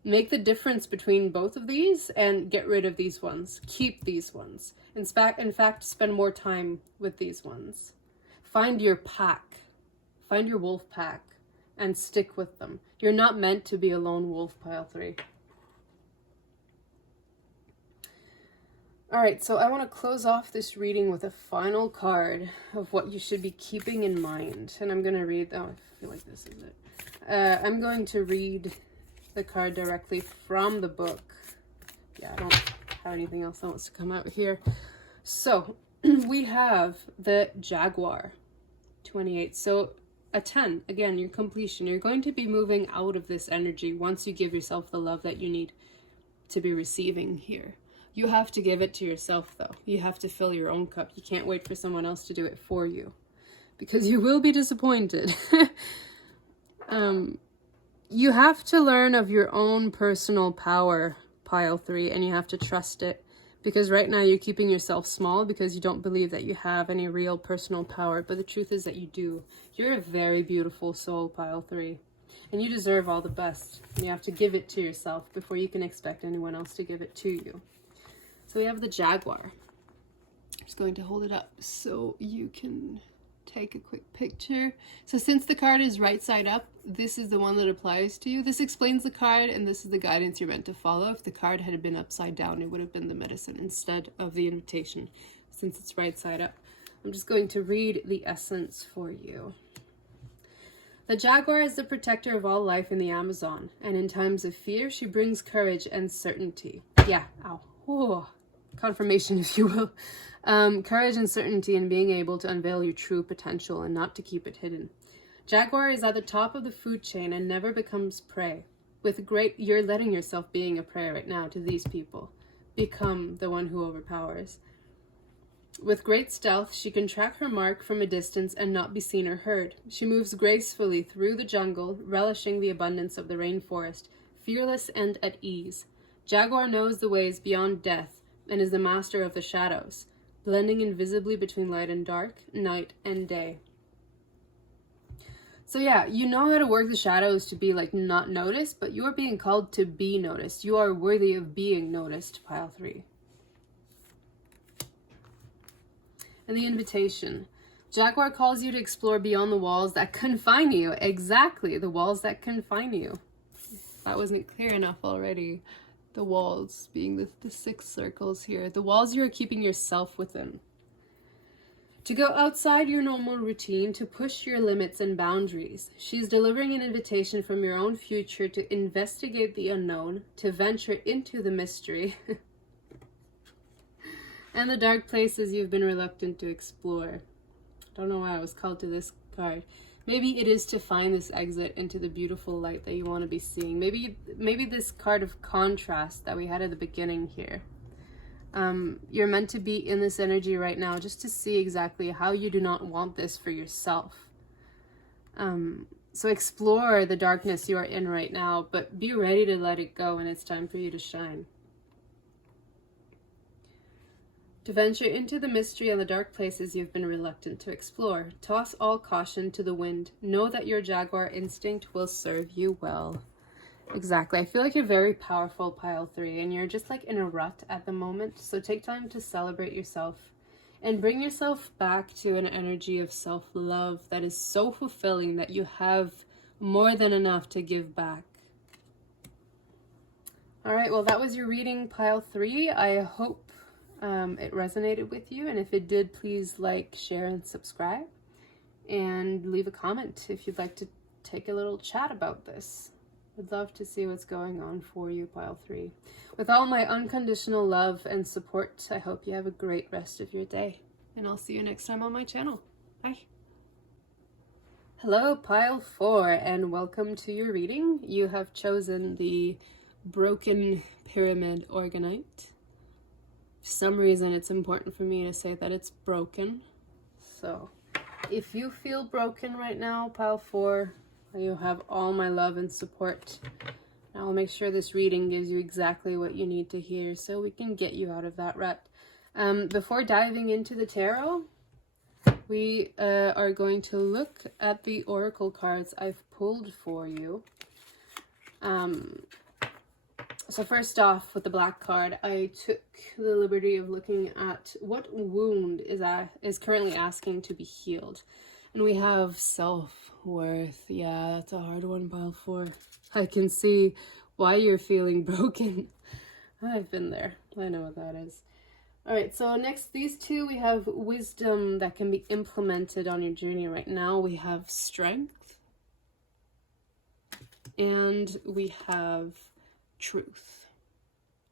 Make the difference between both of these and get rid of these ones. Keep these ones. In fact, spend more time with these ones. Find your pack. Find your wolf pack and stick with them. You're not meant to be a lone wolf, pile 3. All right, so I want to close off this reading with a final card of what you should be keeping in mind. And I'm going to read, oh, I feel like this is it. I'm going to read the card directly from the book. Yeah, I don't have anything else that wants to come out here. So we have the Jaguar, 28. So a 10, again, your completion. You're going to be moving out of this energy once you give yourself the love that you need to be receiving here. You have to give it to yourself, though. You have to fill your own cup. You can't wait for someone else to do it for you, because you will be disappointed. You have to learn of your own personal power, pile 3, and you have to trust it, because right now you're keeping yourself small because you don't believe that you have any real personal power, but the truth is that you do. You're a very beautiful soul, pile 3, and you deserve all the best. And you have to give it to yourself before you can expect anyone else to give it to you. So we have the Jaguar. I'm just going to hold it up so you can take a quick picture. So since the card is right side up, this is the one that applies to you. This explains the card, and this is the guidance you're meant to follow. If the card had been upside down, it would have been the medicine instead of the invitation. Since it's right side up, I'm just going to read the essence for you. The Jaguar is the protector of all life in the Amazon, and in times of fear, she brings courage and certainty. Yeah, ow. Oh, confirmation, if you will. Courage and certainty in being able to unveil your true potential and not to keep it hidden. Jaguar is at the top of the food chain and never becomes prey. You're letting yourself being a prey right now to these people. Become the one who overpowers. With great stealth, she can track her mark from a distance and not be seen or heard. She moves gracefully through the jungle, relishing the abundance of the rainforest, fearless and at ease. Jaguar knows the ways beyond death and is the master of the shadows, blending invisibly between light and dark, night and day. So yeah, you know how to work the shadows to be like not noticed, but you are being called to be noticed. You are worthy of being noticed, pile 3. And the invitation. Jaguar calls you to explore beyond the walls that confine you. Exactly, the walls that confine you. If that wasn't clear enough already. The walls being the 6 circles here. The walls you are keeping yourself within. To go outside your normal routine, to push your limits and boundaries. She's delivering an invitation from your own future to investigate the unknown, to venture into the mystery, and the dark places you've been reluctant to explore. Don't know why I was called to this card. Maybe it is to find this exit into the beautiful light that you want to be seeing. Maybe this card of contrast that we had at the beginning here. You're meant to be in this energy right now just to see exactly how you do not want this for yourself. So explore the darkness you are in right now, but be ready to let it go when it's time for you to shine. To venture into the mystery and the dark places you've been reluctant to explore. Toss all caution to the wind. Know that your Jaguar instinct will serve you well. Exactly. I feel like you're very powerful, pile 3, and you're just like in a rut at the moment. So take time to celebrate yourself and bring yourself back to an energy of self-love that is so fulfilling that you have more than enough to give back. All right, well, that was your reading, pile 3. I hope it resonated with you, and if it did, please like, share, and subscribe, and leave a comment if you'd like to take a little chat about this. I'd love to see what's going on for you, pile 3. With all my unconditional love and support, I hope you have a great rest of your day, and I'll see you next time on my channel. Bye. Hello, pile 4, and welcome to your reading. You have chosen the Broken Pyramid Organite. For some reason, it's important for me to say that it's broken. So if you feel broken right now, pile 4, you have all my love and support. I'll make sure this reading gives you exactly what you need to hear so we can get you out of that rut. Before diving into the tarot, we are going to look at the oracle cards I've pulled for you. So first off, with the black card, I took the liberty of looking at what wound is currently asking to be healed. And we have self-worth. Yeah, that's a hard one, pile 4. I can see why you're feeling broken. I've been there. I know what that is. All right, so next, these two, we have wisdom that can be implemented on your journey right now. We have strength. And we have truth.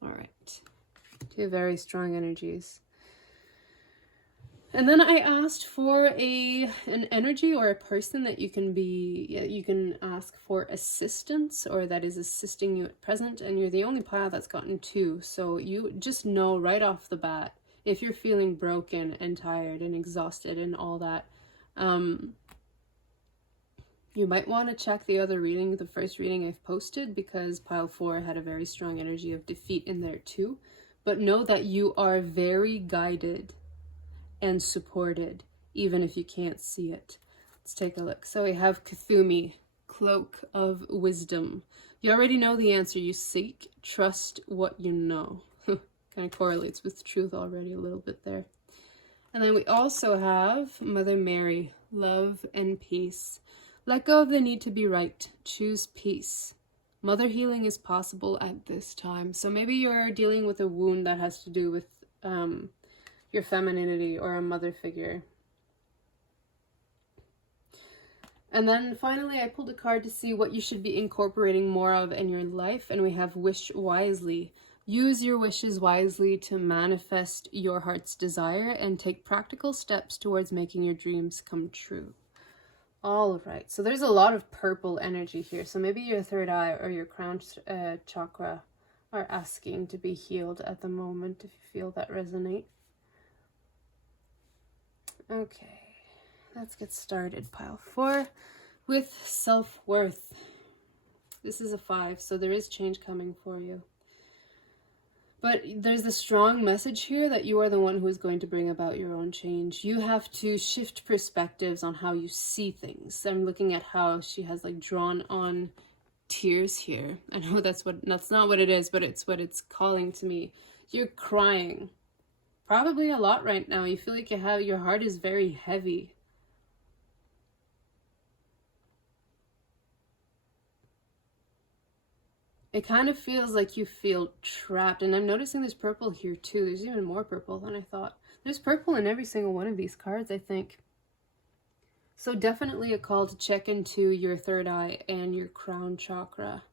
All right. Two very strong energies. And then I asked for an energy or a person that you can ask for assistance, or that is assisting you at present, and you're the only pile that's gotten 2. So you just know right off the bat, if you're feeling broken and tired and exhausted and all that, you might want to check the other reading, the first reading I've posted, because pile 4 had a very strong energy of defeat in there too. But know that you are very guided and supported, even if you can't see it. Let's take a look. So we have Kuthumi, Cloak of Wisdom. You already know the answer you seek. Trust what you know. Kind of correlates with truth already a little bit there. And then we also have Mother Mary, Love and Peace. Let go of the need to be right. Choose peace. Mother healing is possible at this time. So maybe you're dealing with a wound that has to do with your femininity or a mother figure. And then finally, I pulled a card to see what you should be incorporating more of in your life. And we have Wish Wisely. Use your wishes wisely to manifest your heart's desire and take practical steps towards making your dreams come true. All right, so there's a lot of purple energy here. So maybe your third eye or your crown chakra are asking to be healed at the moment, if you feel that resonate. Okay, let's get started, pile 4, with self-worth. This is a 5, so there is change coming for you. But there's a strong message here that you are the one who is going to bring about your own change. You have to shift perspectives on how you see things. I'm looking at how she has like drawn on tears here. I know that's not what it is, but it's what it's calling to me. You're crying. Probably a lot right now. You feel like your heart is very heavy. It kind of feels like you feel trapped. And I'm noticing there's purple here too. There's even more purple than I thought. There's purple in every single one of these cards, I think. So definitely a call to check into your third eye and your crown chakra.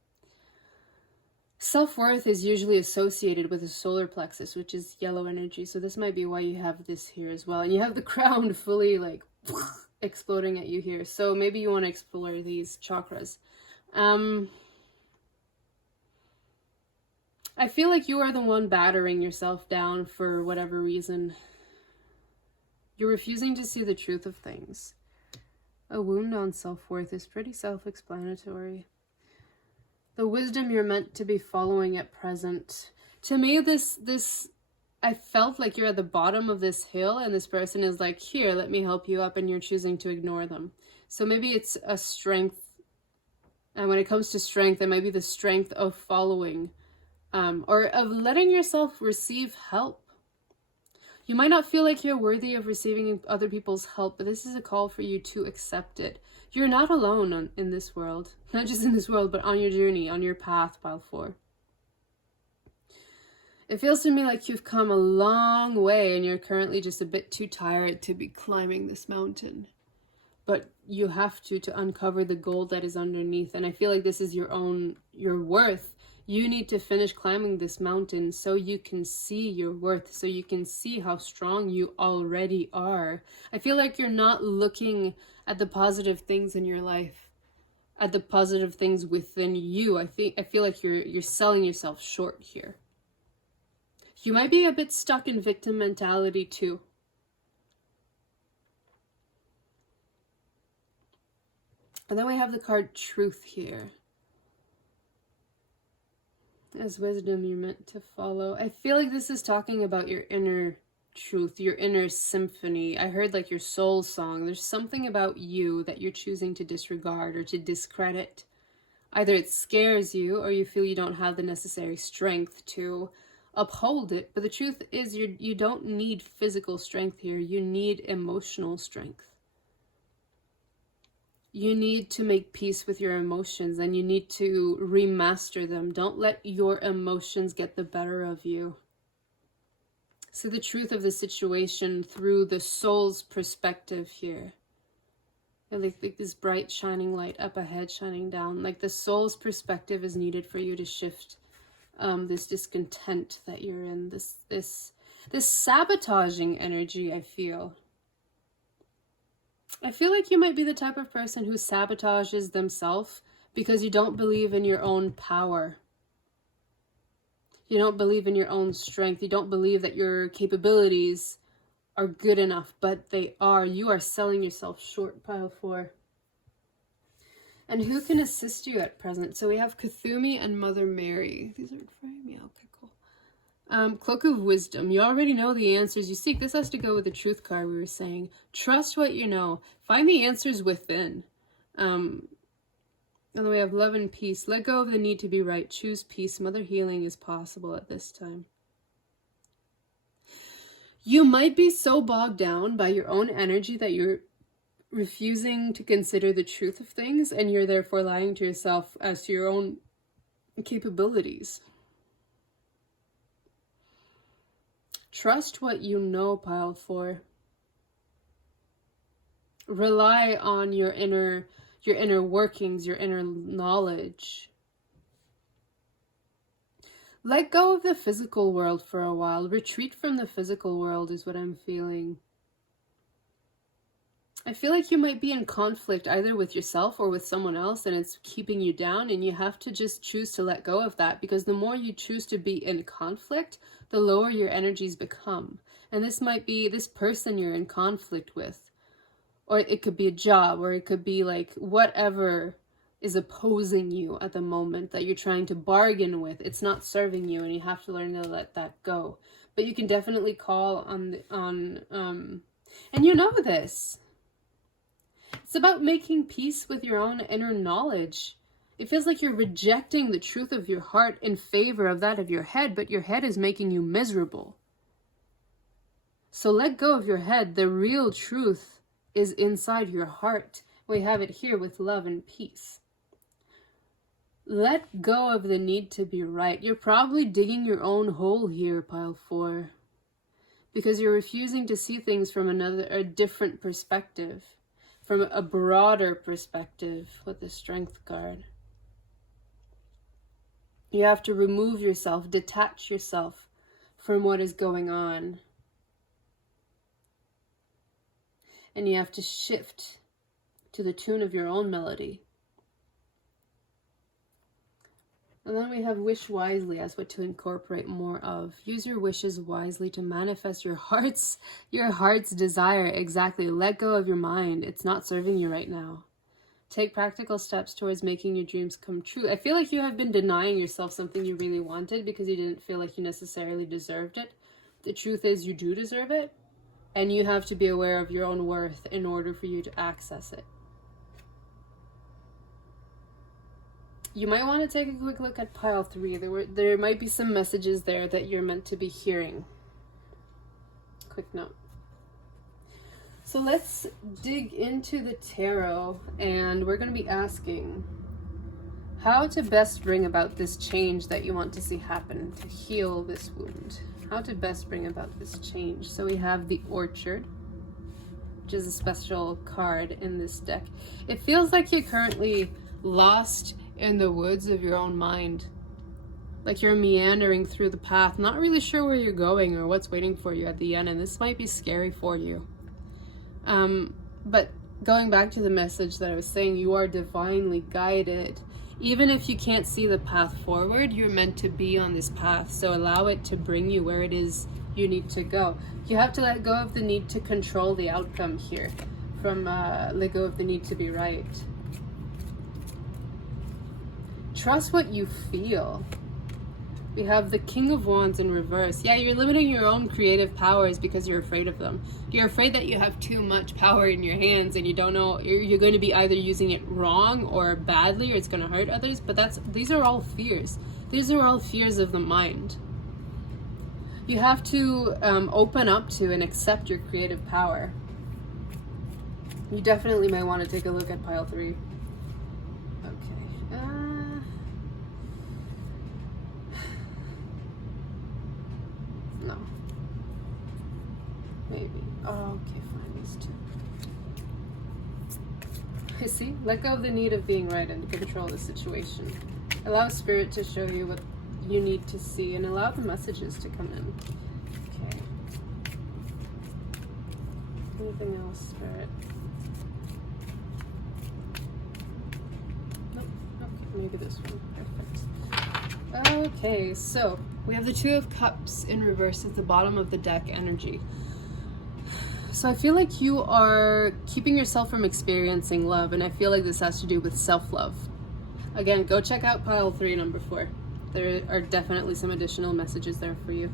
Self-worth is usually associated with the solar plexus, which is yellow energy. So this might be why you have this here as well. And you have the crown fully like exploding at you here. So maybe you want to explore these chakras. I feel like you are the one battering yourself down for whatever reason. You're refusing to see the truth of things. A wound on self-worth is pretty self-explanatory. The wisdom you're meant to be following at present. To me, I felt like you're at the bottom of this hill and this person is like, here, let me help you up, and you're choosing to ignore them. So maybe it's a strength. And when it comes to strength, it might be the strength of following. Or of letting yourself receive help. You might not feel like you're worthy of receiving other people's help, but this is a call for you to accept it. You're not alone in this world. Not just in this world, but on your journey, on your path, pile 4. It feels to me like you've come a long way and you're currently just a bit too tired to be climbing this mountain. But you have to uncover the gold that is underneath. And I feel like this is your worth. You need to finish climbing this mountain so you can see your worth, so you can see how strong you already are. I feel like you're not looking at the positive things in your life, at the positive things within you. I feel like you're selling yourself short here. You might be a bit stuck in victim mentality too. And then we have the card Truth here. As wisdom you're meant to follow. I feel like this is talking about your inner truth, your inner symphony. I heard like your soul song. There's something about you that you're choosing to disregard or to discredit. Either it scares you or you feel you don't have the necessary strength to uphold it. But the truth is you don't need physical strength here. You need emotional strength. You need to make peace with your emotions and you need to remaster them. Don't let your emotions get the better of you. See the truth of the situation through the soul's perspective here. Like this bright shining light up ahead, shining down. Like the soul's perspective is needed for you to shift this discontent that you're in. This sabotaging energy, I feel. I feel like you might be the type of person who sabotages themselves because you don't believe in your own power. You don't believe in your own strength. You don't believe that your capabilities are good enough, but they are. You are selling yourself short, pile 4. And who can assist you at present? So we have Kuthumi and Mother Mary. These aren't for me. Okay, cool. Cloak of Wisdom. You already know the answers you seek. This has to go with the Truth card we were saying. Trust what you know. Find the answers within. And then we have Love and Peace. Let go of the need to be right. Choose peace. Mother healing is possible at this time. You might be so bogged down by your own energy that you're refusing to consider the truth of things, and you're therefore lying to yourself as to your own capabilities. Trust what you know, pile 4. Rely on your inner workings, your inner knowledge. Let go of the physical world for a while. Retreat from the physical world is what I'm feeling. I feel like you might be in conflict either with yourself or with someone else, and it's keeping you down, and you have to just choose to let go of that, because the more you choose to be in conflict, the lower your energies become. And this might be this person you're in conflict with, or it could be a job, or it could be like whatever is opposing you at the moment that you're trying to bargain with. It's not serving you, and you have to learn to let that go. But you can definitely call on and you know this. It's about making peace with your own inner knowledge. It feels like you're rejecting the truth of your heart in favor of that of your head, but your head is making you miserable. So let go of your head. The real truth is inside your heart. We have it here with Love and Peace. Let go of the need to be right. You're probably digging your own hole here, pile 4, because you're refusing to see things from a different perspective, from a broader perspective with the Strength card. You have to remove yourself, detach yourself from what is going on. And you have to shift to the tune of your own melody. And then we have Wish Wisely as what to incorporate more of. Use your wishes wisely to manifest your heart's desire. Exactly. Let go of your mind. It's not serving you right now. Take practical steps towards making your dreams come true. I feel like you have been denying yourself something you really wanted because you didn't feel like you necessarily deserved it. The truth is you do deserve it, and you have to be aware of your own worth in order for you to access it. You might want to take a quick look at pile 3. There might be some messages there that you're meant to be hearing. Quick note. So let's dig into the tarot, and we're going to be asking how to best bring about this change that you want to see happen to heal this wound. How to best bring about this change. So we have the Orchard, which is a special card in this deck. It feels like you're currently lost in the woods of your own mind. Like you're meandering through the path, not really sure where you're going or what's waiting for you at the end, and this might be scary for you. But going back to the message that I was saying, you are divinely guided. Even if you can't see the path forward, you're meant to be on this path. So allow it to bring you where it is you need to go. You have to let go of the need to control the outcome here. Let go of the need to be right. Trust what you feel. We have the King of Wands in reverse. Yeah, you're limiting your own creative powers because you're afraid of them. You're afraid that you have too much power in your hands and you don't know, you're going to be either using it wrong or badly, or it's going to hurt others. But these are all fears. These are all fears of the mind. You have to open up to and accept your creative power. You definitely might want to take a look at pile 3. Okay. No. Maybe. Oh, okay, fine. These two. You see? Let go of the need of being right and control the situation. Allow Spirit to show you what you need to see and allow the messages to come in. Okay. Anything else, Spirit? Nope. Okay, maybe this one. Perfect. Okay, so we have the Two of Cups in reverse at the bottom of the deck energy. So I feel like you are keeping yourself from experiencing love, and I feel like this has to do with self-love. Again, go check out pile 3, number 4. There are definitely some additional messages there for you.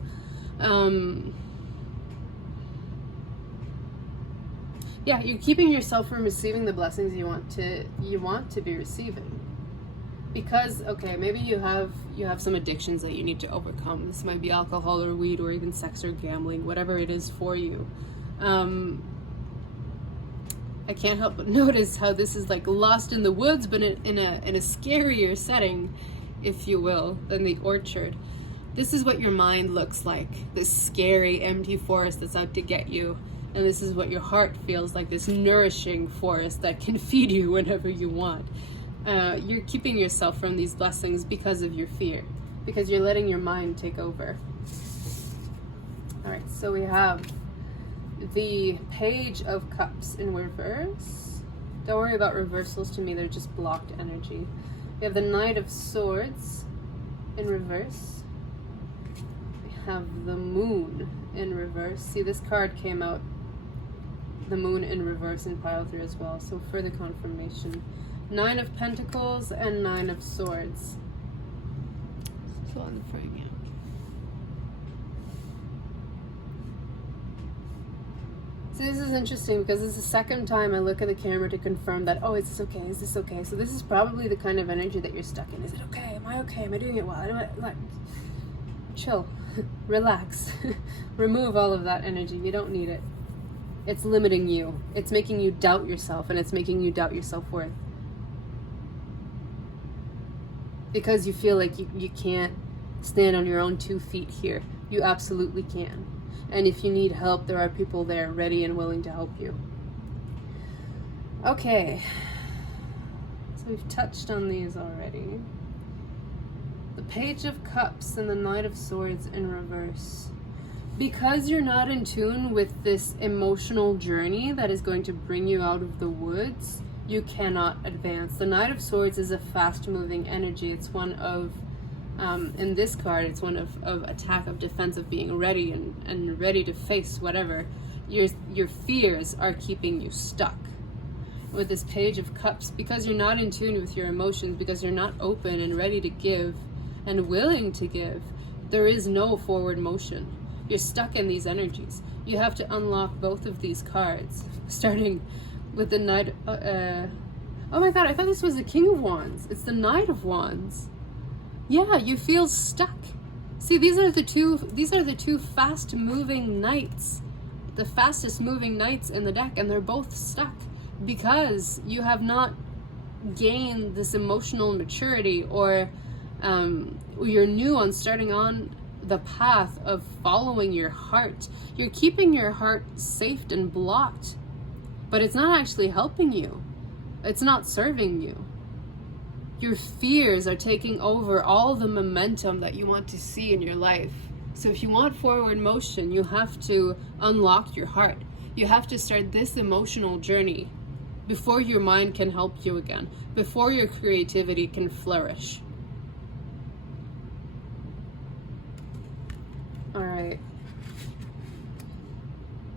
Yeah, you're keeping yourself from receiving the blessings you want to be receiving. Because, okay, maybe you have some addictions that you need to overcome. This might be alcohol or weed or even sex or gambling, whatever it is for you. I can't help but notice how this is like lost in the woods, but in a scarier setting, if you will, than the orchard. This is what your mind looks like, this scary empty forest that's out to get you. And this is what your heart feels like, this nourishing forest that can feed you whenever you want. You're keeping yourself from these blessings because of your fear, because you're letting your mind take over. All right, so we have the Page of Cups in reverse. Don't worry about reversals to me, they're just blocked energy. We have the Knight of Swords in reverse. We have the Moon in reverse. See, this card came out, the Moon in reverse in pile 3 as well, so further confirmation. 9 of Pentacles and 9 of Swords. So on the frame, yeah. So this is interesting because this is the second time I look at the camera to confirm that, oh, is this okay? Is this okay? So this is probably the kind of energy that you're stuck in. Is it okay? Am I okay? Am I doing it well? Like, chill, relax, remove all of that energy. You don't need it. It's limiting you. It's making you doubt yourself, and it's making you doubt your self-worth. Because you feel like you can't stand on your own 2 feet here. You absolutely can. And if you need help, there are people there ready and willing to help you. Okay. So we've touched on these already. The Page of Cups and the Knight of Swords in reverse. Because you're not in tune with this emotional journey that is going to bring you out of the woods, you cannot advance. The Knight of Swords is a fast-moving energy. It's one of in this card, it's one of attack, of defense, of being ready and ready to face whatever. Your fears are keeping you stuck. With this Page of Cups, because you're not in tune with your emotions, because you're not open and ready to give and willing to give, there is no forward motion. You're stuck in these energies. You have to unlock both of these cards, starting with the Knight. Oh my god, I thought this was the King of Wands. It's the Knight of Wands. Yeah, you feel stuck. See, these are the two fast-moving knights, the fastest-moving knights in the deck, and they're both stuck because you have not gained this emotional maturity, or you're new on starting on the path of following your heart. You're keeping your heart safe and blocked, but it's not actually helping you. It's not serving you. Your fears are taking over all the momentum that you want to see in your life. So if you want forward motion, you have to unlock your heart. You have to start this emotional journey before your mind can help you again, before your creativity can flourish. All right.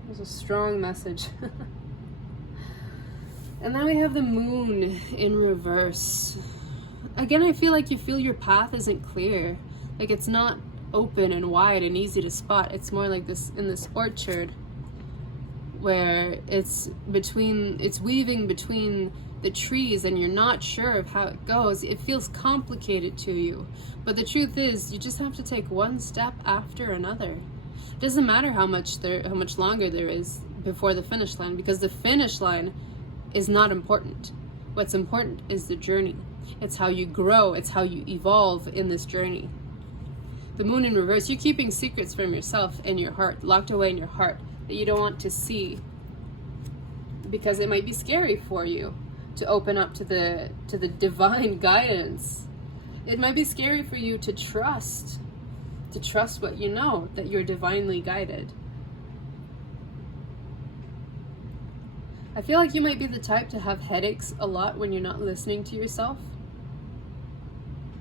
There's a strong message. And then we have the moon in reverse. Again, I feel like you feel your path isn't clear. Like it's not open and wide and easy to spot. It's more like this in this orchard where it's weaving between the trees and you're not sure of how it goes. It feels complicated to you. But the truth is, you just have to take one step after another. It doesn't matter how much longer there is before the finish line, because the finish line is not important. What's important is the journey. It's how you grow. It's how you evolve in this journey. The moon in reverse, you're keeping secrets from yourself and your heart, locked away in your heart, that you don't want to see, because it might be scary for you to open up to the divine guidance. It might be scary for you to trust what you know, that you're divinely guided. I feel like you might be the type to have headaches a lot when you're not listening to yourself.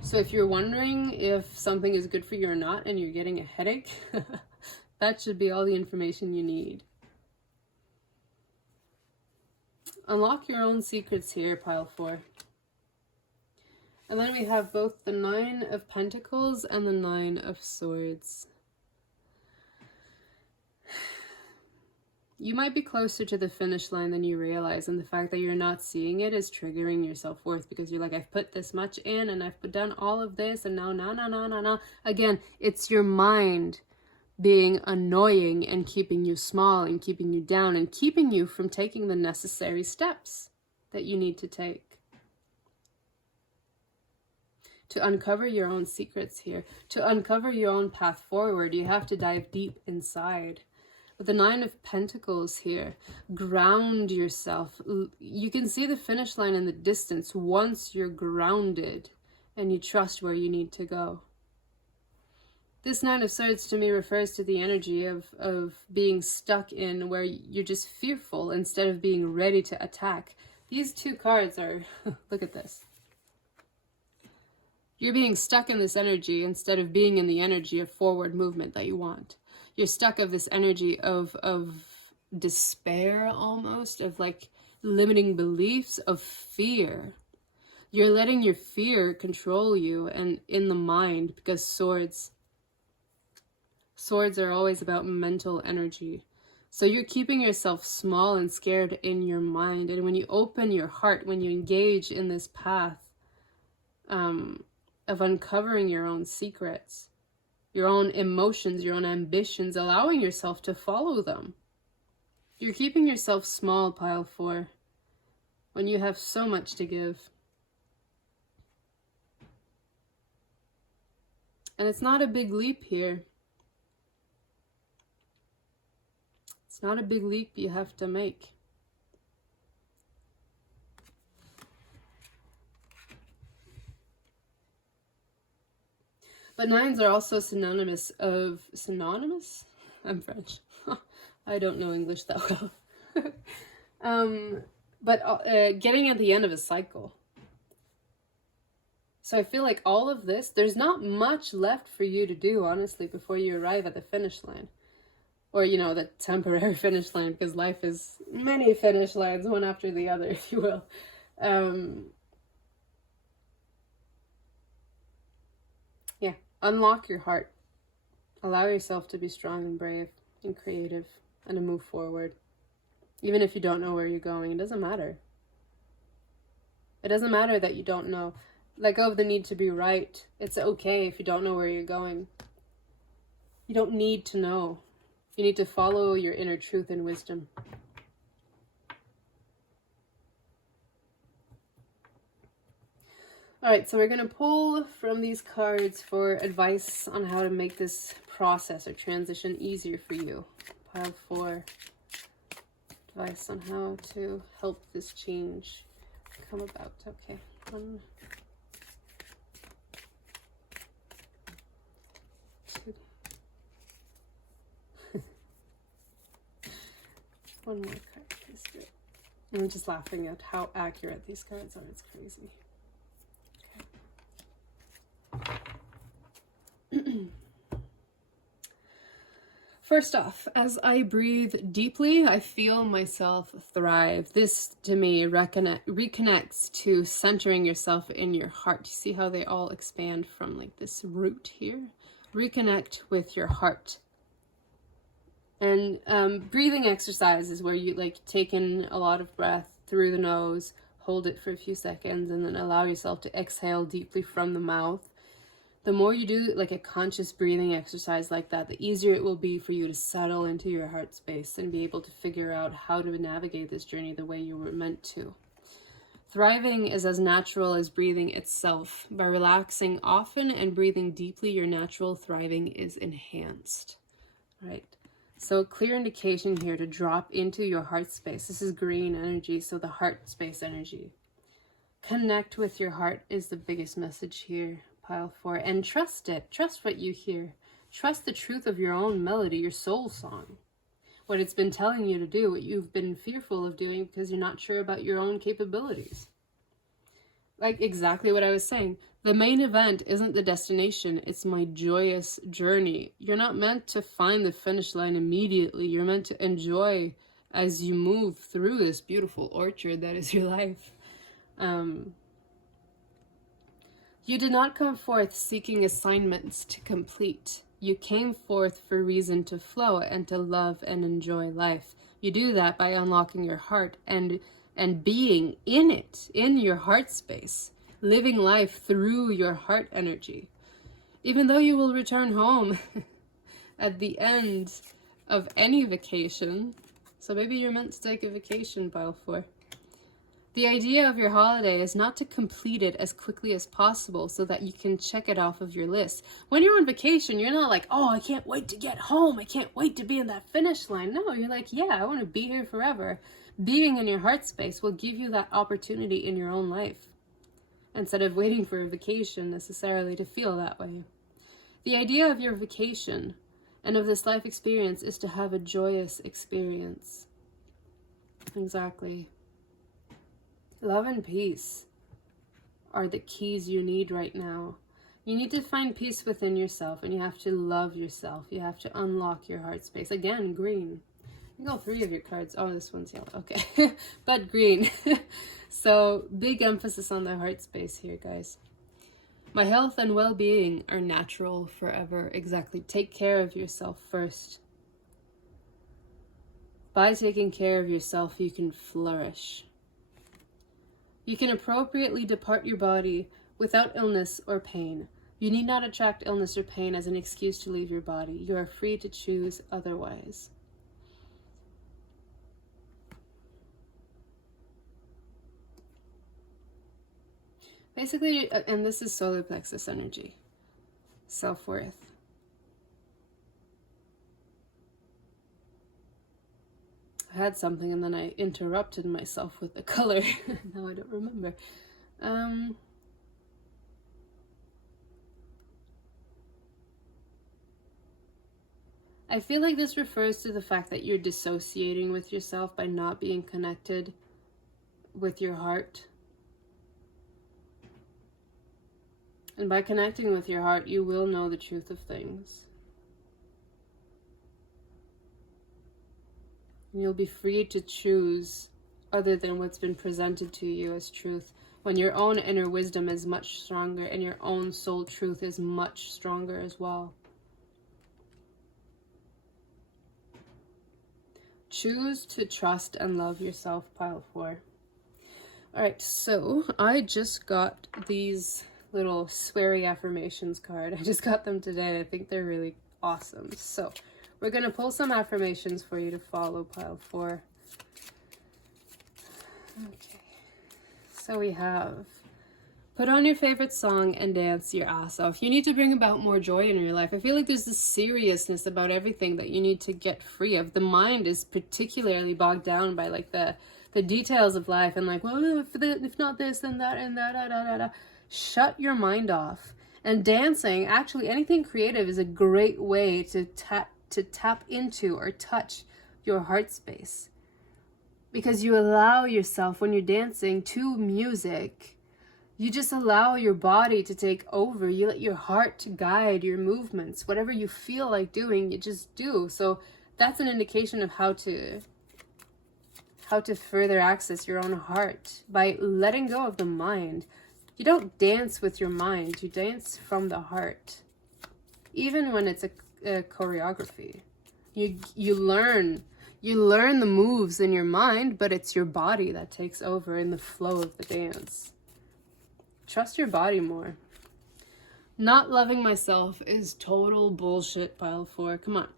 So if you're wondering if something is good for you or not and you're getting a headache, that should be all the information you need. Unlock your own secrets here, pile 4. And then we have both the 9 of Pentacles and the 9 of Swords. You might be closer to the finish line than you realize, and the fact that you're not seeing it is triggering your self-worth, because you're like, I've put this much in and I've done all of this, and now. Again, it's your mind being annoying and keeping you small and keeping you down and keeping you from taking the necessary steps that you need to take. To uncover your own secrets here, to uncover your own path forward, you have to dive deep inside. With the 9 of Pentacles here, ground yourself. You can see the finish line in the distance once you're grounded and you trust where you need to go. This 9 of Swords to me refers to the energy of being stuck in where you're just fearful instead of being ready to attack. These two cards are, look at this. You're being stuck in this energy instead of being in the energy of forward movement that you want. You're stuck of this energy of despair almost, of like limiting beliefs, of fear. You're letting your fear control you and in the mind, because swords are always about mental energy. So you're keeping yourself small and scared in your mind. And when you open your heart, when you engage in this path of uncovering your own secrets, your own emotions, your own ambitions, allowing yourself to follow them, you're keeping yourself small, pile 4, when you have so much to give. And it's not a big leap here. It's not a big leap you have to make. But 9s are also synonymous? I'm French. I don't know English that well. But getting at the end of a cycle. So I feel like all of this, there's not much left for you to do, honestly, before you arrive at the finish line. Or, you know, the temporary finish line, because life is many finish lines, one after the other, if you will. Yeah, unlock your heart. Allow yourself to be strong and brave and creative and to move forward. Even if you don't know where you're going, it doesn't matter. It doesn't matter that you don't know. Let go of the need to be right. It's okay if you don't know where you're going. You don't need to know. You need to follow your inner truth and wisdom. All right, so we're going to pull from these cards for advice on how to make this process or transition easier for you. Pile 4. Advice on how to help this change come about. Okay, 1, 2. One more card, please do it. I'm just laughing at how accurate these cards are. It's crazy. Okay. First off, as I breathe deeply, I feel myself thrive. This, to me, reconnects to centering yourself in your heart. You see how they all expand from like this root here? Reconnect with your heart. And breathing exercise is where you like take in a lot of breath through the nose, hold it for a few seconds, and then allow yourself to exhale deeply from the mouth. The more you do like a conscious breathing exercise like that, the easier it will be for you to settle into your heart space and be able to figure out how to navigate this journey the way you were meant to. Thriving is as natural as breathing itself. By relaxing often and breathing deeply, your natural thriving is enhanced. Right? So clear indication here to drop into your heart space. This is green energy, so the heart space energy. Connect with your heart is the biggest message here. Pile 4, and trust it. Trust what you hear. Trust the truth of your own melody, your soul song. What it's been telling you to do, what you've been fearful of doing because you're not sure about your own capabilities. Like exactly what I was saying. The main event isn't the destination, it's my joyous journey. You're not meant to find the finish line immediately. You're meant to enjoy as you move through this beautiful orchard that is your life. You did not come forth seeking assignments to complete. You came forth for reason to flow and to love and enjoy life. You do that by unlocking your heart and being in it, in your heart space, living life through your heart energy. Even though you will return home at the end of any vacation, so maybe you're meant to take a vacation, Pile 4. The idea of your holiday is not to complete it as quickly as possible so that you can check it off of your list. When you're on vacation, you're not like, oh, I can't wait to get home. I can't wait to be in that finish line. No, you're like, yeah, I want to be here forever. Being in your heart space will give you that opportunity in your own life instead of waiting for a vacation necessarily to feel that way. The idea of your vacation and of this life experience is to have a joyous experience. Exactly. Love and peace are the keys you need right now. You need to find peace within yourself, and you have to love yourself. You have to unlock your heart space. Again, green. I think all 3 of your cards. Oh, this one's yellow. Okay. But green. So big emphasis on the heart space here, guys. My health and well-being are natural forever. Exactly. Take care of yourself first. By taking care of yourself, you can flourish. You can appropriately depart your body without illness or pain. You need not attract illness or pain as an excuse to leave your body. You are free to choose otherwise. Basically, and this is solar plexus energy, self-worth. I had something and then I interrupted myself with the color. Now I don't remember. I feel like this refers to the fact that you're dissociating with yourself by not being connected with your heart. And by connecting with your heart, you will know the truth of things. And you'll be free to choose other than what's been presented to you as truth, when your own inner wisdom is much stronger and your own soul truth is much stronger as well. Choose to trust and love yourself, Pile 4. Alright, so I just got these little sweary affirmations card. I just got them today. I think they're really awesome. So we're going to pull some affirmations for you to follow, Pile 4. Okay. So we have, put on your favorite song and dance your ass off. You need to bring about more joy in your life. I feel like there's this seriousness about everything that you need to get free of. The mind is particularly bogged down by like the details of life and like, well, if not this, then that, and that. Shut your mind off. And dancing, actually anything creative, is a great way to tap into or touch your heart space. Because you allow yourself, when you're dancing to music, you just allow your body to take over. You let your heart guide your movements. Whatever you feel like doing, you just do. So that's an indication of how to further access your own heart, by letting go of the mind. You don't dance with your mind, you dance from the heart. Even when it's a choreography, you learn the moves in your mind, but it's your body that takes over in the flow of the dance. Trust your body more. Not loving myself is total bullshit, pile 4. Come on.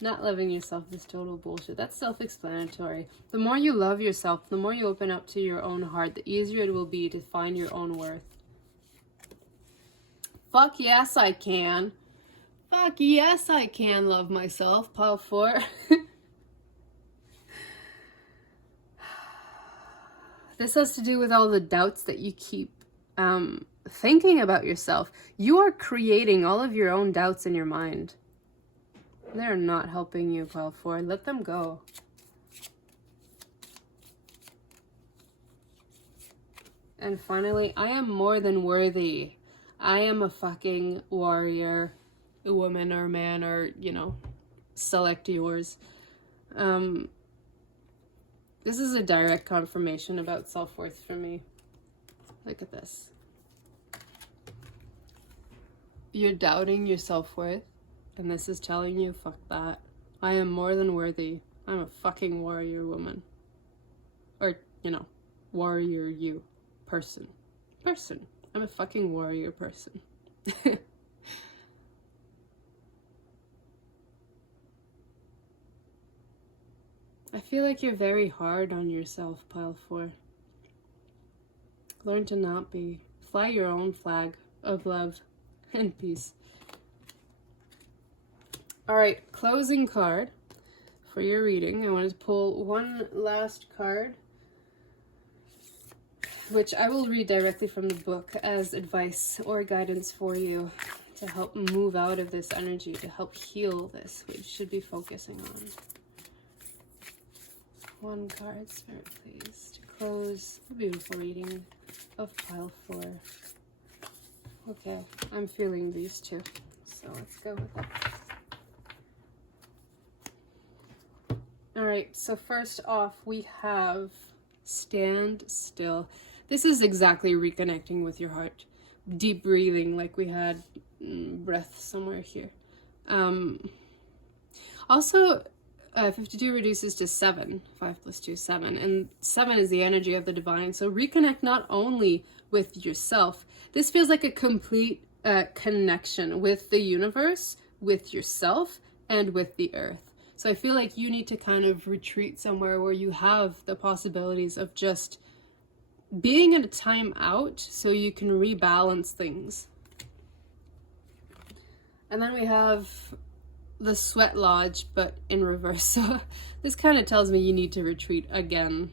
Not loving yourself is total bullshit. That's self-explanatory. The more you love yourself, the more you open up to your own heart, the easier it will be to find your own worth. Fuck yes, I can. Fuck yes, I can love myself, pile 4. This has to do with all the doubts that you keep thinking about yourself. You are creating all of your own doubts in your mind. They're not helping you, pile 4. Let them go. And finally, I am more than worthy. I am a fucking warrior, a woman or man, or, you know, select yours. This is a direct confirmation about self-worth for me. Look at this. You're doubting your self-worth, and this is telling you, fuck that. I am more than worthy. I'm a fucking warrior woman. Or, you know, warrior you. Person. I'm a fucking warrior person. I feel like you're very hard on yourself, pile 4. Learn to not be. Fly your own flag of love and peace. Alright, closing card for your reading. I wanted to pull one last card, which I will read directly from the book as advice or guidance for you to help move out of this energy, to help heal this, which you should be focusing on. One card, Spirit, please, to close the beautiful reading of pile 4. Okay, I'm feeling these two, so let's go with it. Alright, so first off, we have stand still. This is exactly reconnecting with your heart. Deep breathing, like we had breath somewhere here. Also, 52 reduces to 7. 5 plus 2, 7. And 7 is the energy of the divine. So reconnect not only with yourself. This feels like a complete connection with the universe, with yourself, and with the earth. So I feel like you need to kind of retreat somewhere where you have the possibilities of just being in a time out so you can rebalance things. And then we have the Sweat Lodge, but in reverse. So this kind of tells me you need to retreat again.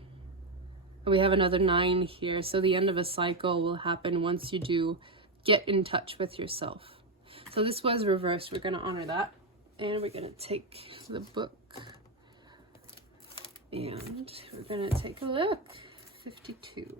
We have another 9 here. So the end of a cycle will happen once you do get in touch with yourself. So this was reversed. We're going to honor that. And we're going to take the book. And we're going to take a look. 52.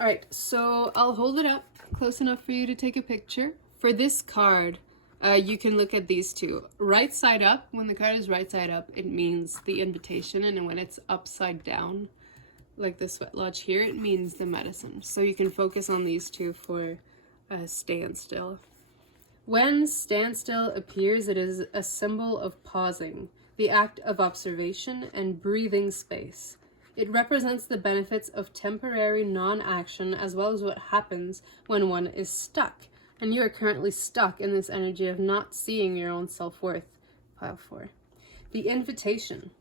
All right, so I'll hold it up close enough for you to take a picture. For this card, you can look at these two. Right side up, when the card is right side up, it means the invitation. And when it's upside down, like the Sweat Lodge here, it means the medicine. So you can focus on these two for standstill. When standstill appears, it is a symbol of pausing, the act of observation and breathing space. It represents the benefits of temporary non-action as well as what happens when one is stuck. And you are currently stuck in this energy of not seeing your own self-worth. Pile 4. The invitation.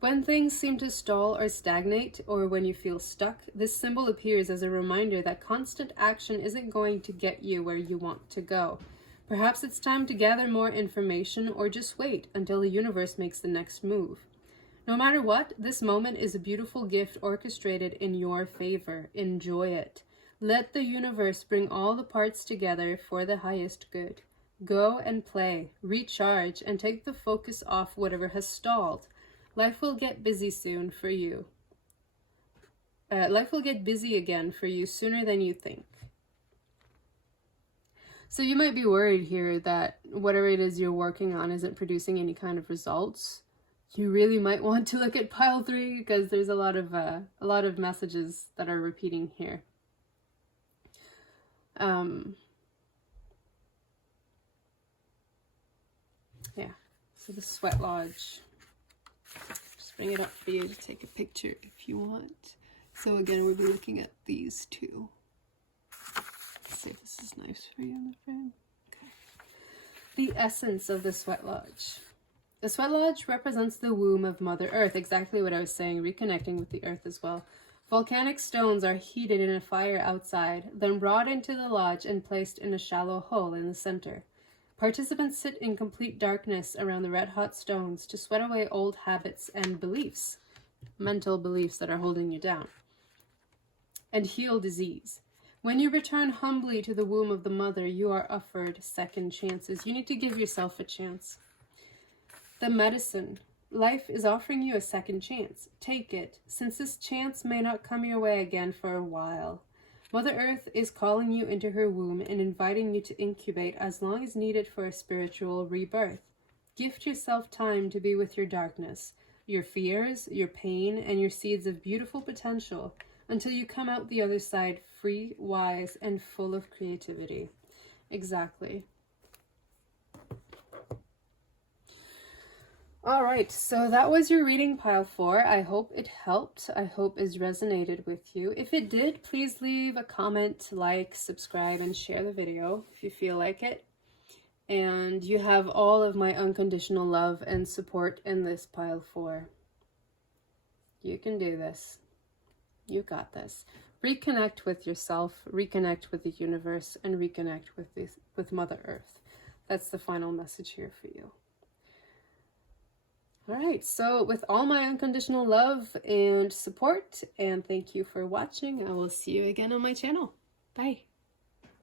When things seem to stall or stagnate, or when you feel stuck, this symbol appears as a reminder that constant action isn't going to get you where you want to go. Perhaps it's time to gather more information or just wait until the universe makes the next move. No matter what, this moment is a beautiful gift orchestrated in your favor. Enjoy it. Let the universe bring all the parts together for the highest good. Go and play, recharge, and take the focus off whatever has stalled. Life will get busy soon for you. Life will get busy again for you sooner than you think. So you might be worried here that whatever it is you're working on isn't producing any kind of results. You really might want to look at pile 3 because there's a lot of messages that are repeating here. Yeah, so the sweat lodge. Just bring it up for you to take a picture if you want. So again, we'll be looking at these two. Let's see if this is nice for you, my friend. Okay. The essence of the sweat lodge. The sweat lodge represents the womb of Mother Earth, exactly what I was saying, reconnecting with the earth as well. Volcanic stones are heated in a fire outside, then brought into the lodge and placed in a shallow hole in the center. Participants sit in complete darkness around the red-hot stones to sweat away old habits and beliefs, mental beliefs that are holding you down, and heal disease. When you return humbly to the womb of the mother, you are offered second chances. You need to give yourself a chance. The medicine. Life is offering you a second chance. Take it, since this chance may not come your way again for a while. Mother Earth is calling you into her womb and inviting you to incubate as long as needed for a spiritual rebirth. Gift yourself time to be with your darkness, your fears, your pain, and your seeds of beautiful potential until you come out the other side free, wise, and full of creativity. Exactly. All right, so that was your reading, pile 4. I hope it helped. I hope it resonated with you. If it did, please leave a comment, like, subscribe, and share the video if you feel like it. And you have all of my unconditional love and support in this, pile 4. You can do this. You got this. Reconnect with yourself, reconnect with the universe, and reconnect with Mother Earth. That's the final message here for you. All right, so with all my unconditional love and support, and thank you for watching, I will see you again on my channel. Bye.